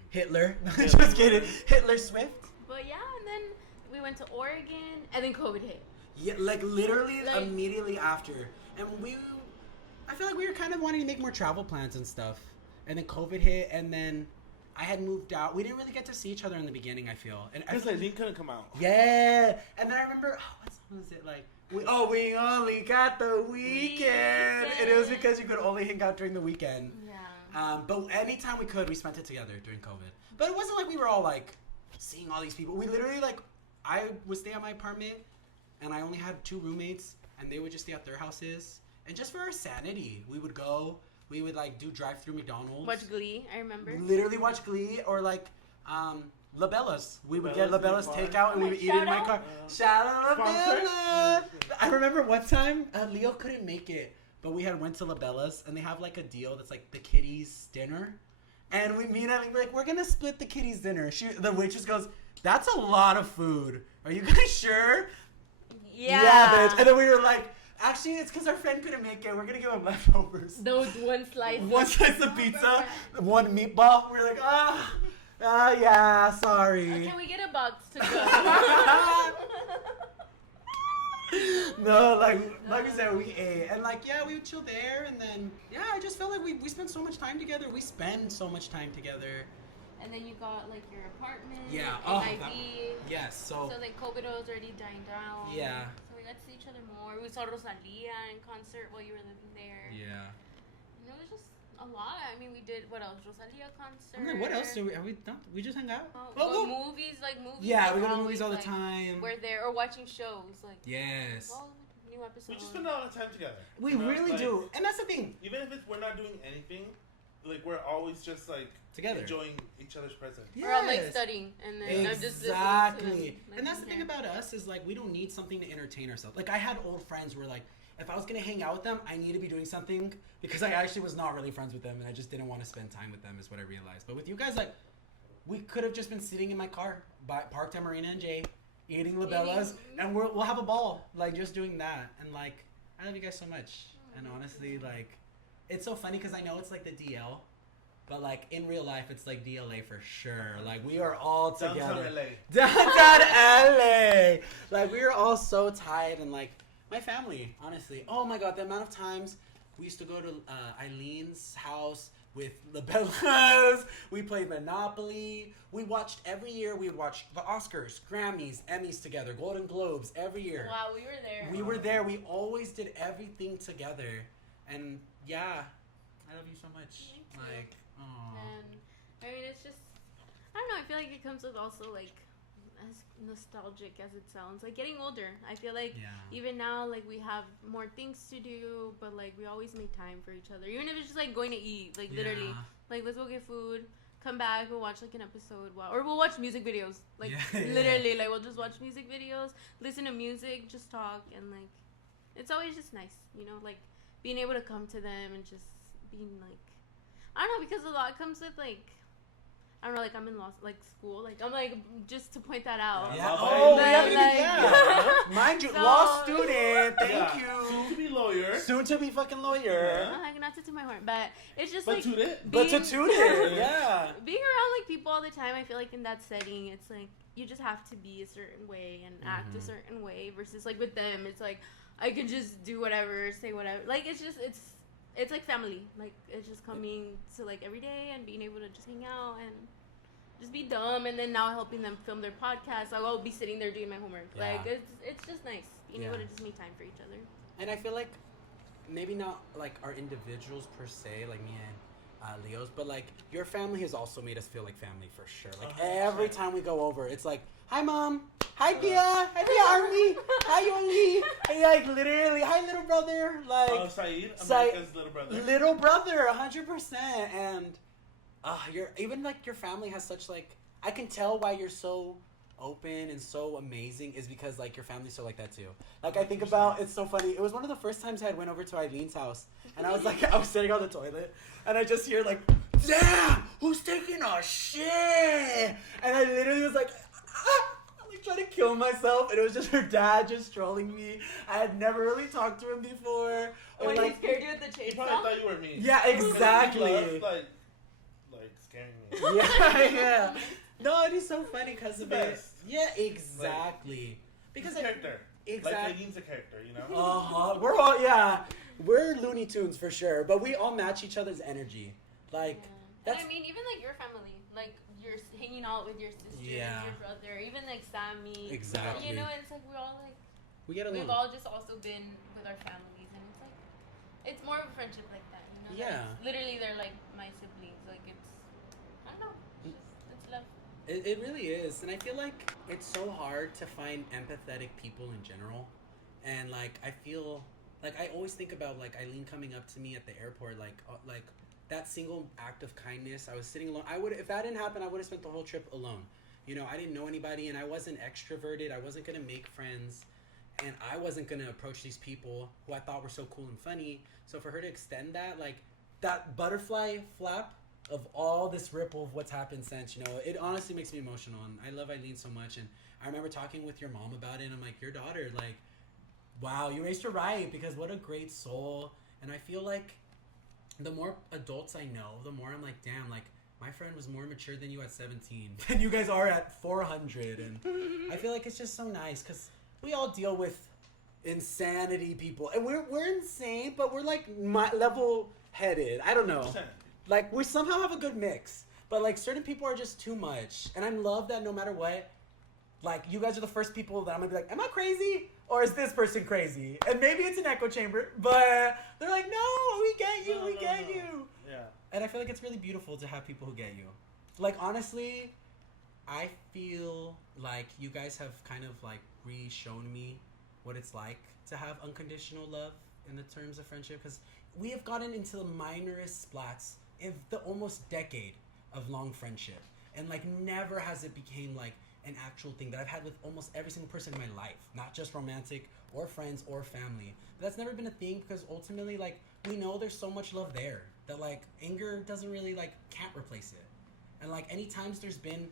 Hitler. Just kidding. Hitler Swift. But yeah, and then we went to Oregon, and then COVID hit. Yeah, literally immediately after. And I feel like we were kind of wanting to make more travel plans and stuff. And then COVID hit, and then I had moved out. We didn't really get to see each other in the beginning, I feel. Because Eileen couldn't come out. Yeah. And then I remember, what song was it? We only got the weekend. And it was because you could only hang out during the weekend. Yeah. But anytime we could, we spent it together during COVID. But it wasn't like we were all seeing all these people. We literally I would stay at my apartment, and I only had 2 roommates, and they would just stay at their houses. And just for our sanity, we would go. We would do drive-through McDonald's. Watch Glee, I remember. Literally watch Glee, or LaBella's. We would get LaBella's LaBella's in your takeout and we would eat it in my Shout car. out. Shout out Sponsor? LaBella! I remember one time Leo couldn't make it, but we had went to LaBella's and they have like a deal that's like the kiddies dinner. And me and Eileen were like, we're gonna split the kiddies dinner. The waitress goes, that's a lot of food. Are you guys sure? Yeah, bitch. And then we were like, actually, it's because our friend couldn't make it. We're gonna give him leftovers. Those one slice. One slice of pizza, one meatball. We're like, yeah, sorry. Can we get a box to go? No, like we said, we ate. And like, yeah, we would chill there. And then, yeah, I just felt like we spent so much time together. We spend so much time together. And then you got like your apartment. Yeah. NIV. Yes. So like COVID was already dying down. Yeah. So we got to see each other more. We saw Rosalia in concert while you were living there. yeah. And it was just a lot. I mean, we did what else? Rosalia concert. I'm like, what else do we? Are we done? We just hung out. Movies. Yeah, like, we go to always, movies all the like, time. We're there or watching shows. Like Yes. oh, new We episodes. just spend a lot of time together. We You know, really like, do. And that's the thing. Even if we're not doing anything, like we're always just like Together. enjoying each other's presence. Yes. Or I'm like studying and then I'm just listening to Exactly. them, like, And that's the thing here. about us is like we don't need something to entertain ourselves. Like I had old friends where like if I was gonna hang out with them, I need to be doing something because I actually was not really friends with them and I just didn't want to spend time with them is what I realized. But with you guys, like we could have just been sitting in my car parked at Marina and Jay, eating LaBella's, and we'll have a ball like just doing that. And like I love you guys so much. And honestly, like it's so funny because I know it's like the DL. But like in real life, it's like DLA for sure. Like we are all together. Downtown LA. Downtown LA. Like we are all so tight and like my family, honestly. Oh my god, the amount of times we used to go to Eileen's house with the Bellas. We played Monopoly. We watched every year. We would watch the Oscars, Grammys, Emmys together, Golden Globes every year. Wow, we were there. We were there. We always did everything together. And yeah, I love you so much. Thank you. Like, oh. And I mean, it's just, I don't know. I feel like it comes with also like as nostalgic as it sounds. Like getting older, I feel like Yeah. even now, like we have more things to do, but like we always make time for each other. Even if it's just like going to eat, like literally, Yeah. like let's go get food. Come back, we'll watch like an episode, or we'll watch music videos. Like Yeah. literally, like we'll just watch music videos, listen to music, just talk, and like it's always just nice, you know, like being able to come to them and just being like, I don't know, because a lot comes with like, I don't know, like I'm in law, like school, like I'm like just to point that out. Yeah. Law Oh, we by haven't even, like- yeah. Mind you, So- law student. Thank Yeah. you. Soon to be lawyer. Soon to be fucking lawyer. Like not to toot my horn, but it's just But like toot it. But to being- toot it. Yeah. being around like people all the time. I feel like in that setting, it's like you just have to be a certain way and act a certain way. Versus like with them, it's like I can just do whatever, say whatever. Like it's just it's like family. Like it's just coming to like every day and being able to just hang out and just be dumb. And then now helping them film their podcast. Like I'll be sitting there doing my homework. Yeah. Like it's just nice being Yeah. able to just make time for each other. And I feel like maybe not like our individuals per se, like me and Leo's, but like your family has also made us feel like family for sure. Like 100%. every time we go over, it's like, hi mom, hi Pia, hi Pia Army, hi Yoli, and like literally, hi little brother, like Saeed, Saeed- America's little brother. little brother, 100%, and you're even like your family has such like I can tell why you're so open and so amazing is because like your family's so like that too. Like I think about it's so funny. It was one of the first times I had went over to Eileen's house and I was like I was sitting on the toilet and I just hear like, damn, who's taking a shit? And I literally was like, I'm like trying to kill myself and it was just her dad just trolling me. I had never really talked to him before. Or, When he like, scared you with the He chainsaw. probably thought you were me. yeah, exactly. Like scaring me. Yeah, yeah. No, it is so funny because of it. Best. Yeah, exactly. Because Because a character. Exactly. Like Eileen's a character, you know? We're all we're Looney Tunes for sure, but we all match each other's energy. Like And that's I mean, even like your family, like you're hanging out with your sister, Yeah. your brother, even like Sammy. Exactly. You know, it's like we're all like we get we've along. all just also been with our families, and it's like it's more of a friendship like that. You know? Yeah. Like, literally, they're like my siblings. Like it's I don't know. It's love. It really is, and I feel like it's so hard to find empathetic people in general, and like I feel like I always think about like Eileen coming up to me at the airport, like that single act of kindness. I was sitting alone. I would if that didn't happen, I would have spent the whole trip alone, you know, I didn't know anybody and I wasn't extroverted. I wasn't going to make friends. And I wasn't going to approach these people who I thought were so cool and funny. So for her to extend that, like, that butterfly flap of all this ripple of what's happened since, you know, it honestly makes me emotional. And I love Eileen so much. And I remember talking with your mom about it. And I'm like, your daughter, like, wow, you raised her right. Because what a great soul. And I feel like the more adults I know, the more I'm like, damn, like, my friend was more mature than you at 17. Than you guys are at 400. And I feel like it's just so nice because we all deal with insanity people. And we're insane, but we're like level-headed. I don't know. Like, we somehow have a good mix. But, like, certain people are just too much. And I love that no matter what, like, you guys are the first people that I'm going to be like, am I crazy? Or is this person crazy? And maybe it's an echo chamber, but they're like, no, we get you, we get you. Yeah. And I feel like it's really beautiful to have people who get you. Like, honestly, I feel like you guys have kind of, like, re-shown me what it's like to have unconditional love in the terms of friendship. Because we have gotten into the minorest splats in the almost decade of long friendship. And, like, never has it became, like, an actual thing that I've had with almost every single person in my life. Not just romantic or friends or family. But that's never been a thing because ultimately, like, we know there's so much love there that, like, anger doesn't really, like, can't replace it. And, like, any times there's been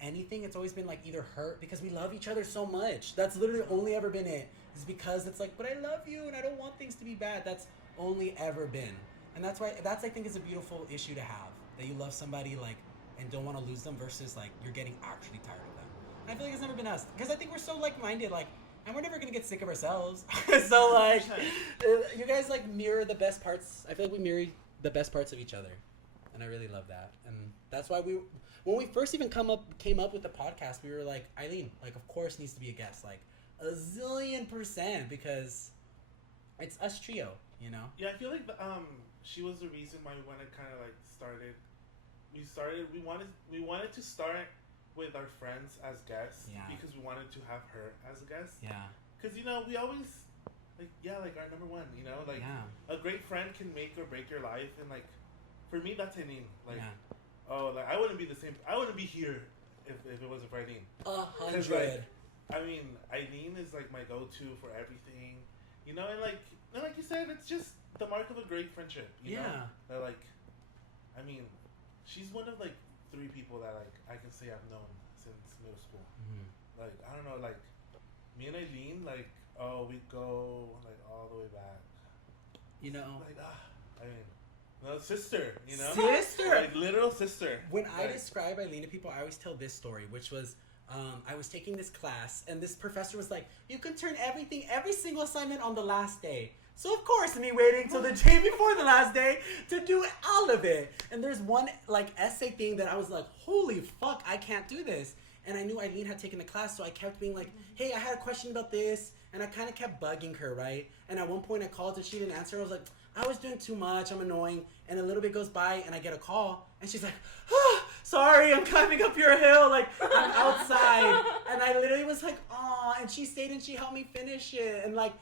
anything, it's always been, like, either hurt because we love each other so much. That's literally only ever been it. It's because it's like, but I love you and I don't want things to be bad. That's only ever been. And that's why, I think is a beautiful issue to have. That you love somebody, like, and don't want to lose them versus, like, you're getting actually tired of them. And I feel like it's never been us. Because I think we're so like-minded, like, and we're never going to get sick of ourselves. So, like, you guys, like, mirror the best parts. I feel like we mirror the best parts of each other. And I really love that. And that's why when we first even came up with the podcast, we were like, Eileen, like, of course needs to be a guest. Like, 1,000,000%, because it's us trio, you know? Yeah, I feel like she was the reason why we went to kind of, like, started. We wanted to start with our friends as guests, because we wanted to have her as a guest. Yeah. Because, you know, we always, like our number one, you know? Like, a great friend can make or break your life. And, like, for me, that's Eileen. Like, I wouldn't be here if it wasn't for Eileen. 100. Like, I mean, Eileen is, like, my go-to for everything. You know, and like you said, it's just the mark of a great friendship, you know? That, like, I mean, she's one of, like, 3 people that, like, I can say I've known since middle school. Mm-hmm. Like, I don't know, like, me and Eileen, like, we go, like, all the way back. You know? Like, I mean, no, sister, you know? Sister! Like, literal sister. When I describe Eileen to people, I always tell this story, which was, I was taking this class, and this professor was like, you can turn every single assignment on the last day. So, of course, me waiting till the day before the last day to do all of it. And there's one, like, essay thing that I was like, holy fuck, I can't do this. And I knew Eileen had taken the class, so I kept being like, hey, I had a question about this. And I kind of kept bugging her, right? And at one point I called and she didn't answer. I was like, I was doing too much, I'm annoying. And a little bit goes by and I get a call. And she's like, sorry, I'm climbing up your hill. Like, I'm outside. And I literally was like, aw. And she stayed and she helped me finish it. And, like,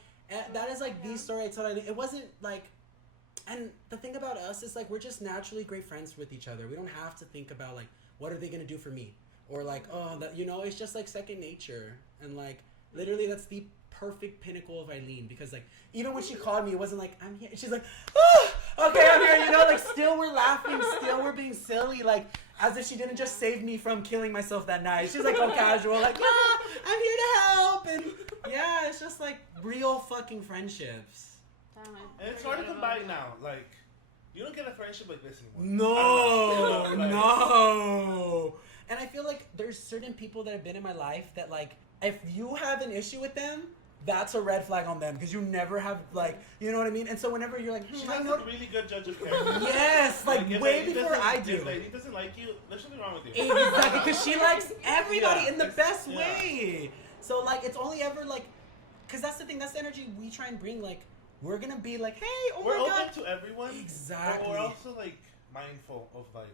that is, like, the story I told Eileen. It wasn't, like... And the thing about us is, like, we're just naturally great friends with each other. We don't have to think about, like, what are they going to do for me? Or, like, you know, it's just, like, second nature. And, like, literally that's the perfect pinnacle of Eileen. Because, like, even when she called me, it wasn't like, I'm here. She's like, okay, I'm here. You know, like, still we're laughing. Still we're being silly. Like, as if she didn't just save me from killing myself that night. She's, like, all casual. Like, I'm here to help. And, yeah, it's just, like, real fucking friendships. And it's hard to come by now. Like, you don't get a friendship like this anymore. No. And I feel like there's certain people that have been in my life that, like, if you have an issue with them, that's a red flag on them because you never have, like, you know what I mean? And so whenever you're like, she's a really good judge of character. Yes, like way before I do. If he doesn't like you, there's something wrong with you. Exactly, because she likes everybody in the best way. So, like, it's only ever, like, because that's the thing, that's the energy we try and bring, like, we're going to be like, hey, we're my God. open to everyone. Exactly. But we're also, like, mindful of, like,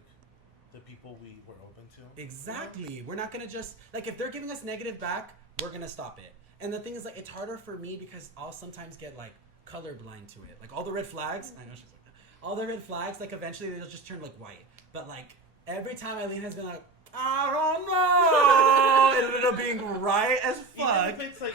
the people we were open to. Exactly. You know? We're not going to just, like, if they're giving us negative back, we're going to stop it. And the thing is, like, it's harder for me because I'll sometimes get, like, colorblind to it. Like, all the red flags, I know she's like that. All the red flags, like, eventually they'll just turn, like, white. But, like, every time Eileen has been like, I don't know. It ended up being right as fuck. Even if it's like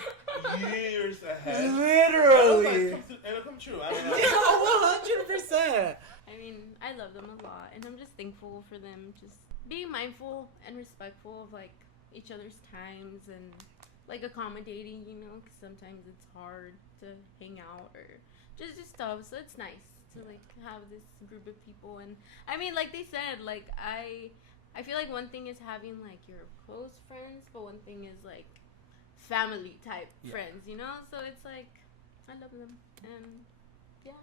years ahead. Literally. It'll come true. I don't know. Yeah, 100%. I mean, I love them a lot, and I'm just thankful for them just being mindful and respectful of like each other's times and like accommodating, you know, because sometimes it's hard to hang out or just stuff. So it's nice to like have this group of people, and I mean, like they said, like I feel like one thing is having like your close friends, but one thing is like family type friends, you know. So it's like I love them, and yeah,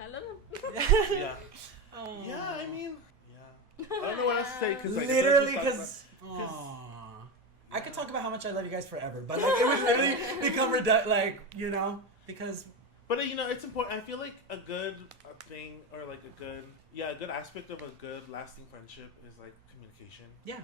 I love them. Yeah. Oh. Yeah, I mean, yeah. I don't know what else to say because like, literally, because I could talk about how much I love you guys forever, but like it would really become like, you know, because. But you know, it's important. I feel like a good thing or like a good aspect of a good lasting friendship is like communication. Yeah.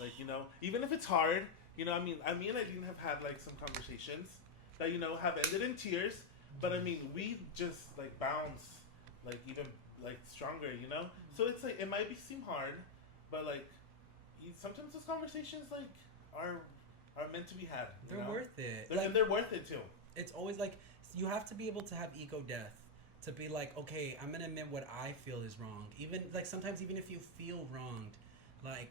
Like, you know, even if it's hard, you know, I mean and Aileen have had like some conversations that, you know, have ended in tears, but I mean, we just like bounce like even like stronger, you know? So it's like it might seem hard, but like sometimes those conversations like are meant to be had. They're worth it. And they're worth it too. It's always like you have to be able to have ego death to be like, okay, I'm gonna admit what I feel is wrong. Even like sometimes even if you feel wronged, like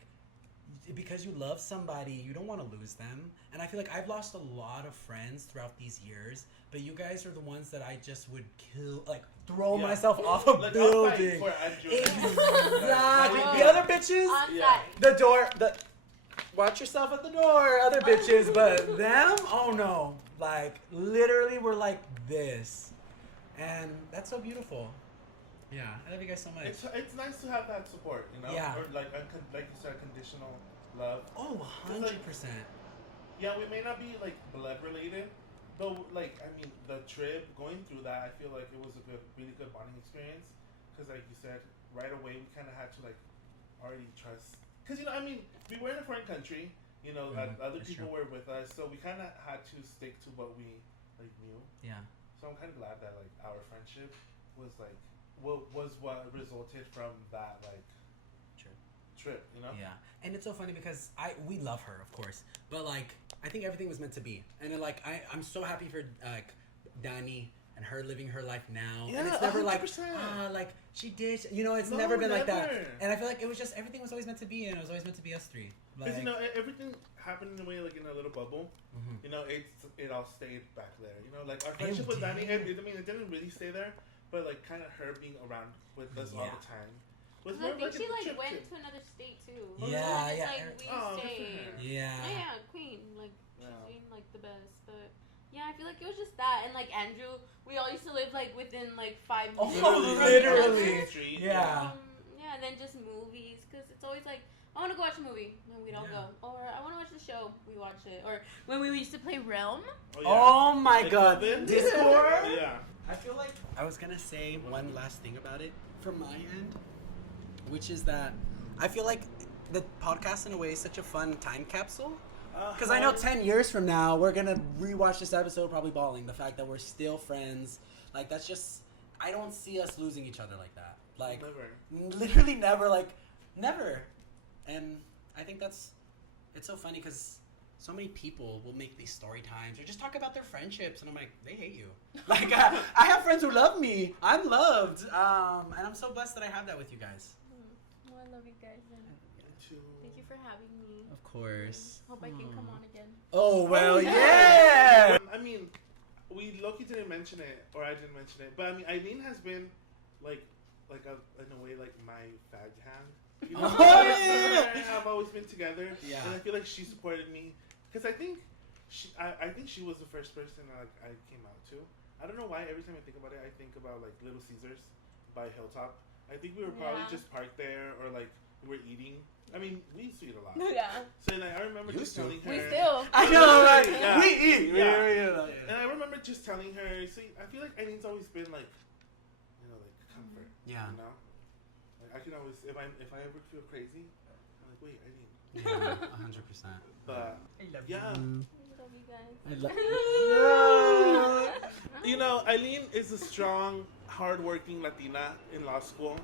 because you love somebody, you don't want to lose them. And I feel like I've lost a lot of friends throughout these years, but you guys are the ones that I just would kill, like throw myself off a like, building. Exactly. The other bitches, the door, watch yourself at the door, other bitches, but them, oh no. Like, literally, we're like this. And that's so beautiful. Yeah, I love you guys so much. It's nice to have that support, you know? Yeah. Or like you said, conditional love. Oh, 100%. Yeah, we may not be like blood related, but like, I mean, the trip, going through that, I feel like it was a really good bonding experience. Because like you said, right away, we kind of had to like already trust. Because, you know, I mean, we were in a foreign country, you know, other people were with us, so we kind of had to stick to what we like knew. Yeah. So I'm kind of glad that like our friendship was like what resulted from that like trip, you know? Yeah. And it's so funny because we love her, of course, but like I think everything was meant to be. And then, like I'm so happy for like Dani and her living her life now. Yeah, and it's never 100%. like she did, you know, it's never been like that. And I feel like it was just everything was always meant to be, and it was always meant to be us three. Because you know, everything happened in a way like in a little bubble. Mm-hmm. You know, it all stayed back there. You know, like our friendship with Dani, I mean, it didn't really stay there, but like kind of her being around with us all the time. Was I think she like went to another state too. Yeah, so yeah. Like we stayed. Yeah. Oh, yeah, Queen. Like she's doing like the best, but. Yeah, I feel like it was just that, and like Andrew, we all used to live like within like 5 minutes. Oh, literally. Yeah. Yeah, and then just movies, because it's always like, I want to go watch a movie, and we don't go. Or I want to watch the show, we watch it. Or when we used to play Realm. Oh my god. Discord? Yeah. I feel like I was gonna say one last thing about it from my end, which is that I feel like the podcast in a way is such a fun time capsule. Because I know 10 years from now, we're going to rewatch this episode probably bawling. The fact that we're still friends. Like, that's just... I don't see us losing each other like that. Like, never. Literally never. Like, never. And I think that's... It's so funny because so many people will make these story times or just talk about their friendships. And I'm like, they hate you. Like, I have friends who love me. I'm loved. And I'm so blessed that I have that with you guys. Well, I love you guys. And thank you for having me. Of course. Hope I can come on again. Oh, well, yeah! I mean, Loki didn't mention it, or I didn't mention it, but I mean, Aileen has been, in a way, like my fag hand. You know? I've always been together, and I feel like she supported me, because I think she was the first person that I came out to. I don't know why, every time I think about it, I think about, like, Little Caesars by Hilltop. I think we were probably just parked there, or, like, we were eating. I mean, we used to eat a lot. Yeah. So like, I remember just telling her. We still. I know, right? Yeah. We eat. Yeah. And I remember just telling her. See, I feel like Aileen's always been like, you know, like comfort. Yeah. You know, like I can always if I ever feel crazy, I'm like, wait, Aileen. Yeah, 100%. But I love you. I love you guys. I love you know, Aileen is a strong, hardworking Latina in law school.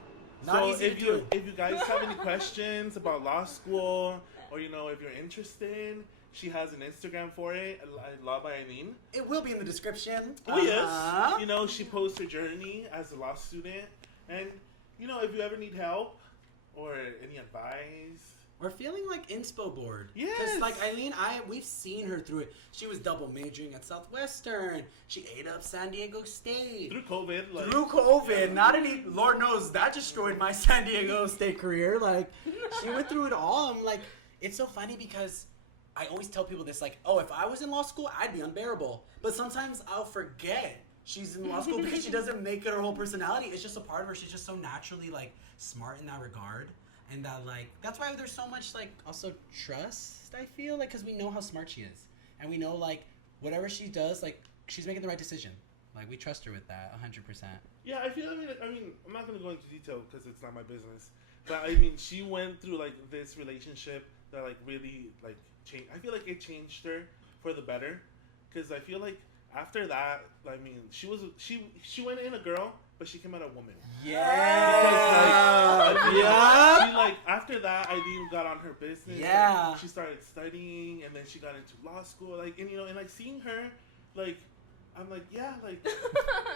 Not So easy if to you do. if you guys have any questions about law school, or if you're interested, she has an Instagram for it, LawByAylin. It will be in the description. Oh yes. She posts her journey as a law student, and if you ever need help or any advice. We're feeling like inspo bored. Yes. Because like Eileen, we've seen her through it. She was double majoring at Southwestern. She ate up San Diego State. Through COVID. Through COVID. Not any, Lord knows, that destroyed my San Diego State career. Like, she went through it all. I'm like, it's so funny because I always tell people this, like, oh, if I was in law school, I'd be unbearable. But sometimes I'll forget she's in law school because she doesn't make it her whole personality. It's just a part of her. She's just so naturally, like, smart in that regard. And that, like, that's why there's so much, like, also trust, I feel, like, because we know how smart she is. And we know, like, whatever she does, like, she's making the right decision. Like, we trust her with that 100%. Yeah, I mean, I'm not going to go into detail because it's not my business. But, she went through, like, this relationship that, like, really, like, changed. I feel like it changed her for the better. Because I feel like after that, she went in a girl, but she came out a woman. Yeah. She, like, after that, Eileen got on her business. Yeah. Like, she started studying, and then she got into law school. Like, and like, seeing her, like, I'm like, yeah, like,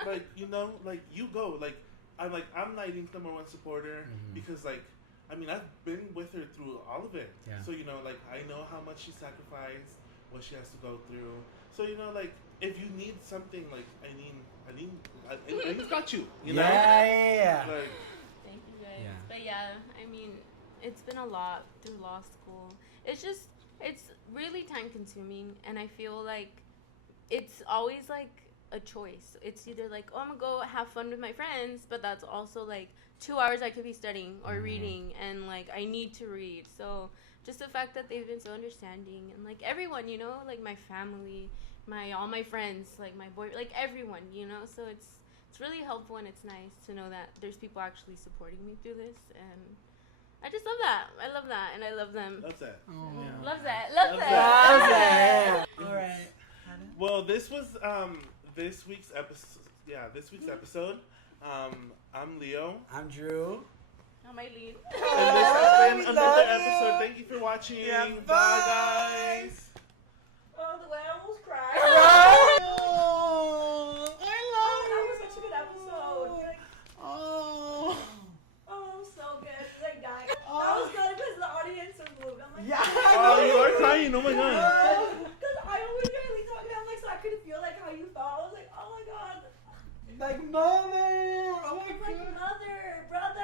like, like, you go. Like, I'm Eileen's #1 supporter because, like, I've been with her through all of it. Yeah. So, like, I know how much she sacrificed, what she has to go through. So, like, if you need something, like, Eileen's got you, Yeah. Like, Thank you guys. Yeah. But yeah, it's been a lot through law school. It's really time consuming, and I feel like it's always like a choice. It's either like, oh, I'm gonna go have fun with my friends, but that's also like 2 hours I could be studying or reading, and like I need to read. So just the fact that they've been so understanding, and like everyone, like my family, all my friends, like my boy, like everyone, so it's really helpful, and it's nice to know that there's people actually supporting me through this, and I just love that. I love that, and I love them. Loves that. Oh. Yeah. Love that. All right. Well, this was this week's episode. Yeah, this week's episode. I'm Leo. I'm Drew. I'm Eileen. And this has been another episode. Thank you for watching. Yeah, bye, bye. guys. Oh, the way I almost cried. Oh, I love That was such a good episode. Like, Oh. oh, so good. Like dying. That was good because the audience was moved. I'm like, Yeah. Oh, you are crying. Oh my god. Because I always really talking. I'm like, so I could feel like how you felt. I was like, oh my god. Like mother. Oh my Like god. mother, brother.